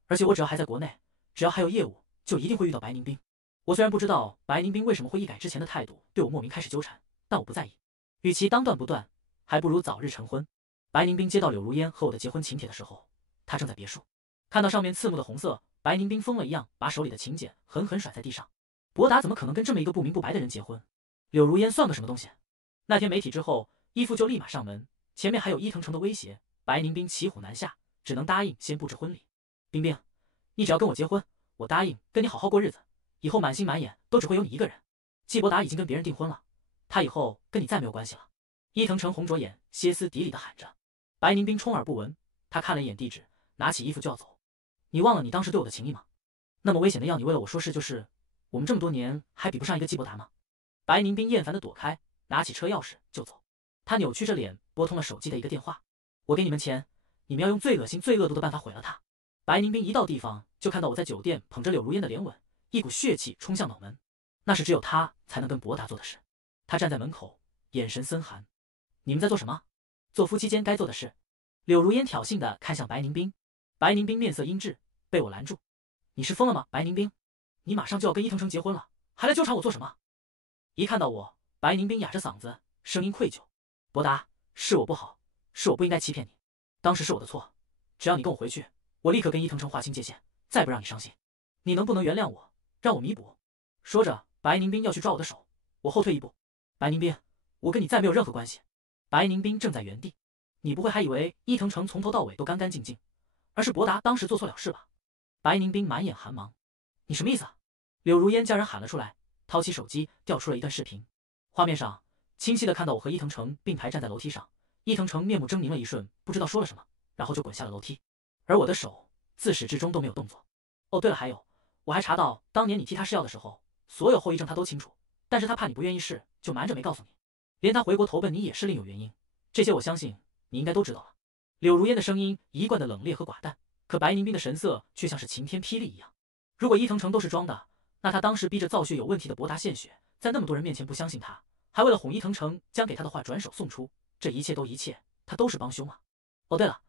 而且我只要还在国内，只要还有业务，就一定会遇到白宁冰。我虽然不知道白宁冰为什么会一改之前的态度，对我莫名开始纠缠，但我不在意。与其当断不断，还不如早日成婚。白宁冰接到柳如烟和我的结婚请帖的时候，他正在别墅，看到上面刺目的红色，白宁冰疯了一样把手里的请柬狠狠甩在地上。博达怎么可能跟这么一个不明不白的人结婚？柳如烟算个什么东西？那天媒体之后，义父就立马上门，前面还有伊藤城的威胁，白宁冰骑虎难下，只能答应先布置婚礼。冰冰，你只要跟我结婚，我答应跟你好好过日子，以后满心满眼都只会有你一个人。季伯达已经跟别人订婚了，他以后跟你再没有关系了。伊藤城红着眼，歇斯底里地喊着。白宁冰充耳不闻，他看了一眼地址，拿起衣服就要走。你忘了你当时对我的情谊吗？那么危险的药，你为了我说是就是，我们这么多年还比不上一个季伯达吗？白宁冰厌烦地躲开，拿起车钥匙就走。他扭曲着脸拨通了手机的一个电话。我给你们钱，你们要用最恶心最恶毒的办法毁了他。白宁冰一到地方就看到我在酒店捧着柳如烟的脸吻，一股血气冲向脑门，那是只有他才能跟博达做的事。他站在门口，眼神森寒。你们在做什么？做夫妻间该做的事。柳如烟挑衅地看向白宁冰。白宁冰面色阴鸷，被我拦住。你是疯了吗？白宁冰，你马上就要跟伊藤城结婚了，还来纠缠我做什么？一看到我，白宁冰哑着嗓子，声音愧疚。博达，是我不好，是我不应该欺骗你，当时是我的错，只要你跟我回去，我立刻跟伊藤城划清界限，再不让你伤心。你能不能原谅我，让我弥补？说着，白宁冰要去抓我的手，我后退一步。白宁冰，我跟你再没有任何关系。白宁冰正在原地。你不会还以为伊藤城从头到尾都干干净净，而是博达当时做错了事吧？白宁冰满眼寒芒。你什么意思啊？柳如烟家人喊了出来，掏起手机调出了一段视频。画面上清晰的看到我和伊藤城并排站在楼梯上，伊藤城面目狰狞了一瞬，不知道说了什么，然后就滚下了楼梯。而我的手自始至终都没有动作。哦，对了，还有，我还查到当年你替他试药的时候，所有后遗症他都清楚，但是他怕你不愿意试，就瞒着没告诉你。连他回国投奔你也是另有原因，这些我相信你应该都知道了。柳如烟的声音一贯的冷冽和寡淡，可白宁冰的神色却像是晴天霹雳一样。如果伊藤城都是装的，那他当时逼着造血有问题的博达献血，在那么多人面前不相信他，还为了哄伊藤城将给他的话转手送出，这一切都一切，他都是帮凶啊！哦，对了，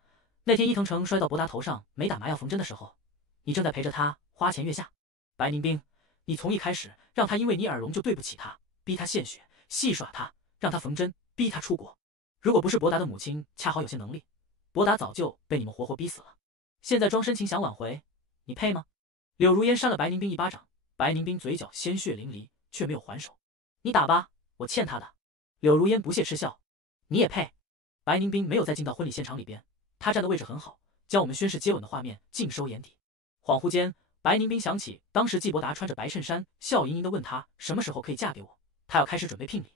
那天伊藤城摔到博达头上没打麻药缝针的时候，你正在陪着他花前月下。白宁冰，你从一开始让他因为你耳聋就对不起他，逼他献血，戏耍他，让他缝针，逼他出国。如果不是博达的母亲恰好有些能力，博达早就被你们活活逼死了。现在装深情想挽回，你配吗？柳如烟扇了白宁冰一巴掌，白宁冰嘴角鲜血淋漓，却没有还手。你打吧，我欠他的。柳如烟不屑嗤笑。你也配？白宁冰没有再进到婚礼现场里边，他站的位置很好，将我们宣誓接吻的画面尽收眼底。恍惚间，白宁冰想起当时季伯达穿着白衬衫，笑盈盈地问他什么时候可以嫁给我，他要开始准备聘礼。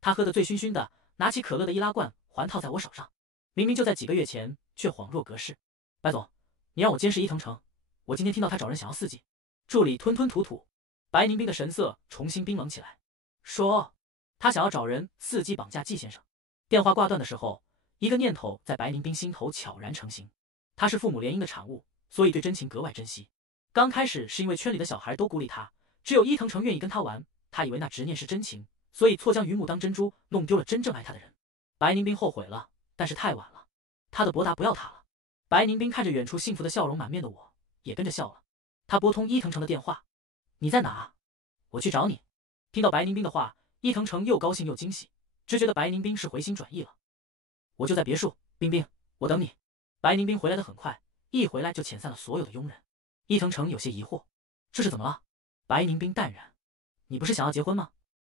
他喝得醉醺醺的，拿起可乐的易拉罐环套在我手上，明明就在几个月前，却恍若隔世。白总，你让我监视伊藤城，我今天听到他找人想要4G。助理吞吞吐吐，白宁冰的神色重新冰冷起来，说他想要找人4G绑架季先生。电话挂断的时候，一个念头在白宁冰心头悄然成型。他是父母联姻的产物，所以对真情格外珍惜。刚开始是因为圈里的小孩都孤立他，只有伊藤城愿意跟他玩，他以为那执念是真情，所以错将榆木当珍珠，弄丢了真正爱他的人。白宁冰后悔了，但是太晚了，他的博达不要他了。白宁冰看着远处幸福的笑容满面的我，也跟着笑了。他拨通伊藤城的电话：“你在哪？我去找你。”听到白宁冰的话，伊藤城又高兴又惊喜，只觉得白宁冰是回心转意了。我就在别墅，冰冰，我等你。白宁冰回来的很快，一回来就遣散了所有的佣人。伊藤城有些疑惑，这是怎么了？白宁冰淡然：“你不是想要结婚吗？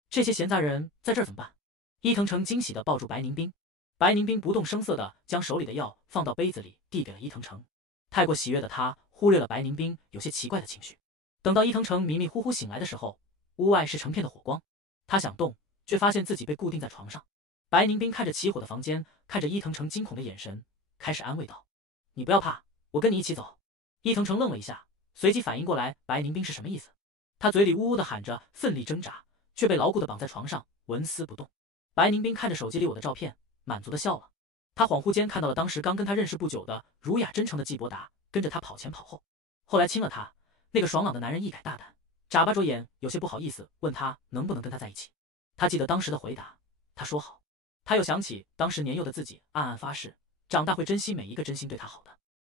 这些闲杂人在这儿怎么办？”伊藤城惊喜地抱住白宁冰，白宁冰不动声色地将手里的药放到杯子里，递给了伊藤城。太过喜悦的他忽略了白宁冰有些奇怪的情绪。等到伊藤诚迷迷糊糊醒来的时候，屋外是成片的火光，他想动，却发现自己被固定在床上。白宁冰看着起火的房间，看着伊藤诚惊恐的眼神，开始安慰道：“你不要怕，我跟你一起走。”伊藤诚愣了一下，随即反应过来白宁冰是什么意思。他嘴里呜呜的喊着，奋力挣扎，却被牢固的绑在床上，纹丝不动。白宁冰看着手机里我的照片，满足的笑了。他恍惚间看到了当时刚跟他认识不久的儒雅真诚的季伯达，跟着他跑前跑后，后来亲了他。那个爽朗的男人一改大胆，眨巴着眼，有些不好意思，问他能不能跟他在一起。他记得当时的回答，他说好。他又想起当时年幼的自己，暗暗发誓，长大会珍惜每一个真心对他好的。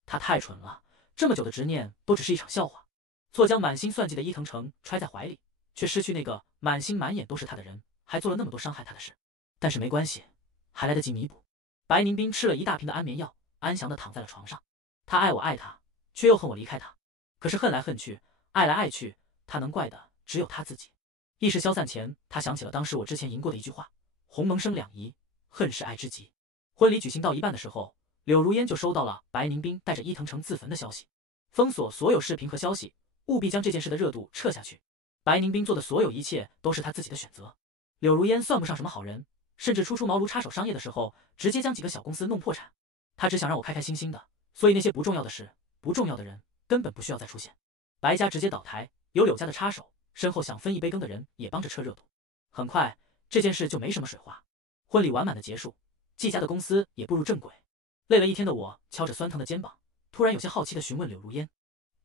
他太蠢了，这么久的执念都只是一场笑话。错将满心算计的伊藤诚揣在怀里，却失去那个满心满眼都是他的人，还做了那么多伤害他的事。但是没关系，还来得及弥补。白宁冰吃了一大瓶的安眠药，安详地躺在了床上。他爱我爱他，却又恨我离开他。可是恨来恨去，爱来爱去，他能怪的只有他自己。意识消散前，他想起了当时我之前吟过的一句话：鸿蒙生两仪，恨是爱之极。婚礼举行到一半的时候，柳如烟就收到了白宁冰带着伊藤诚自焚的消息，封锁所有视频和消息，务必将这件事的热度撤下去。白宁冰做的所有一切都是他自己的选择。柳如烟算不上什么好人，甚至初出茅庐插手商业的时候，直接将几个小公司弄破产。他只想让我开开心心的，所以那些不重要的事、不重要的人根本不需要再出现。白家直接倒台，有柳家的插手，身后想分一杯羹的人也帮着撤热度。很快这件事就没什么水花，婚礼完满的结束，季家的公司也步入正轨。累了一天的我敲着酸疼的肩膀，突然有些好奇的询问柳如烟：“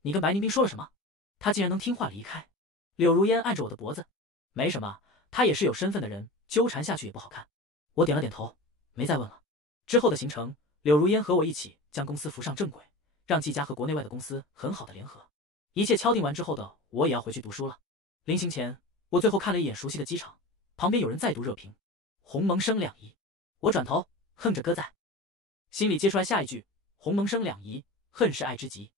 你跟白宁冰说了什么？他竟然能听话离开？”柳如烟按着我的脖子：“没什么，他也是有身份的人，纠缠下去也不好看。”我点了点头，没再问了。之后的行程，柳如烟和我一起将公司扶上正轨，让季家和国内外的公司很好的联合。一切敲定完之后的我也要回去读书了。临行前，我最后看了一眼熟悉的机场，旁边有人在读热评：“鸿蒙生两仪。”我转头哼着歌在心里接出来下一句：“鸿蒙生两仪，恨是爱之极。”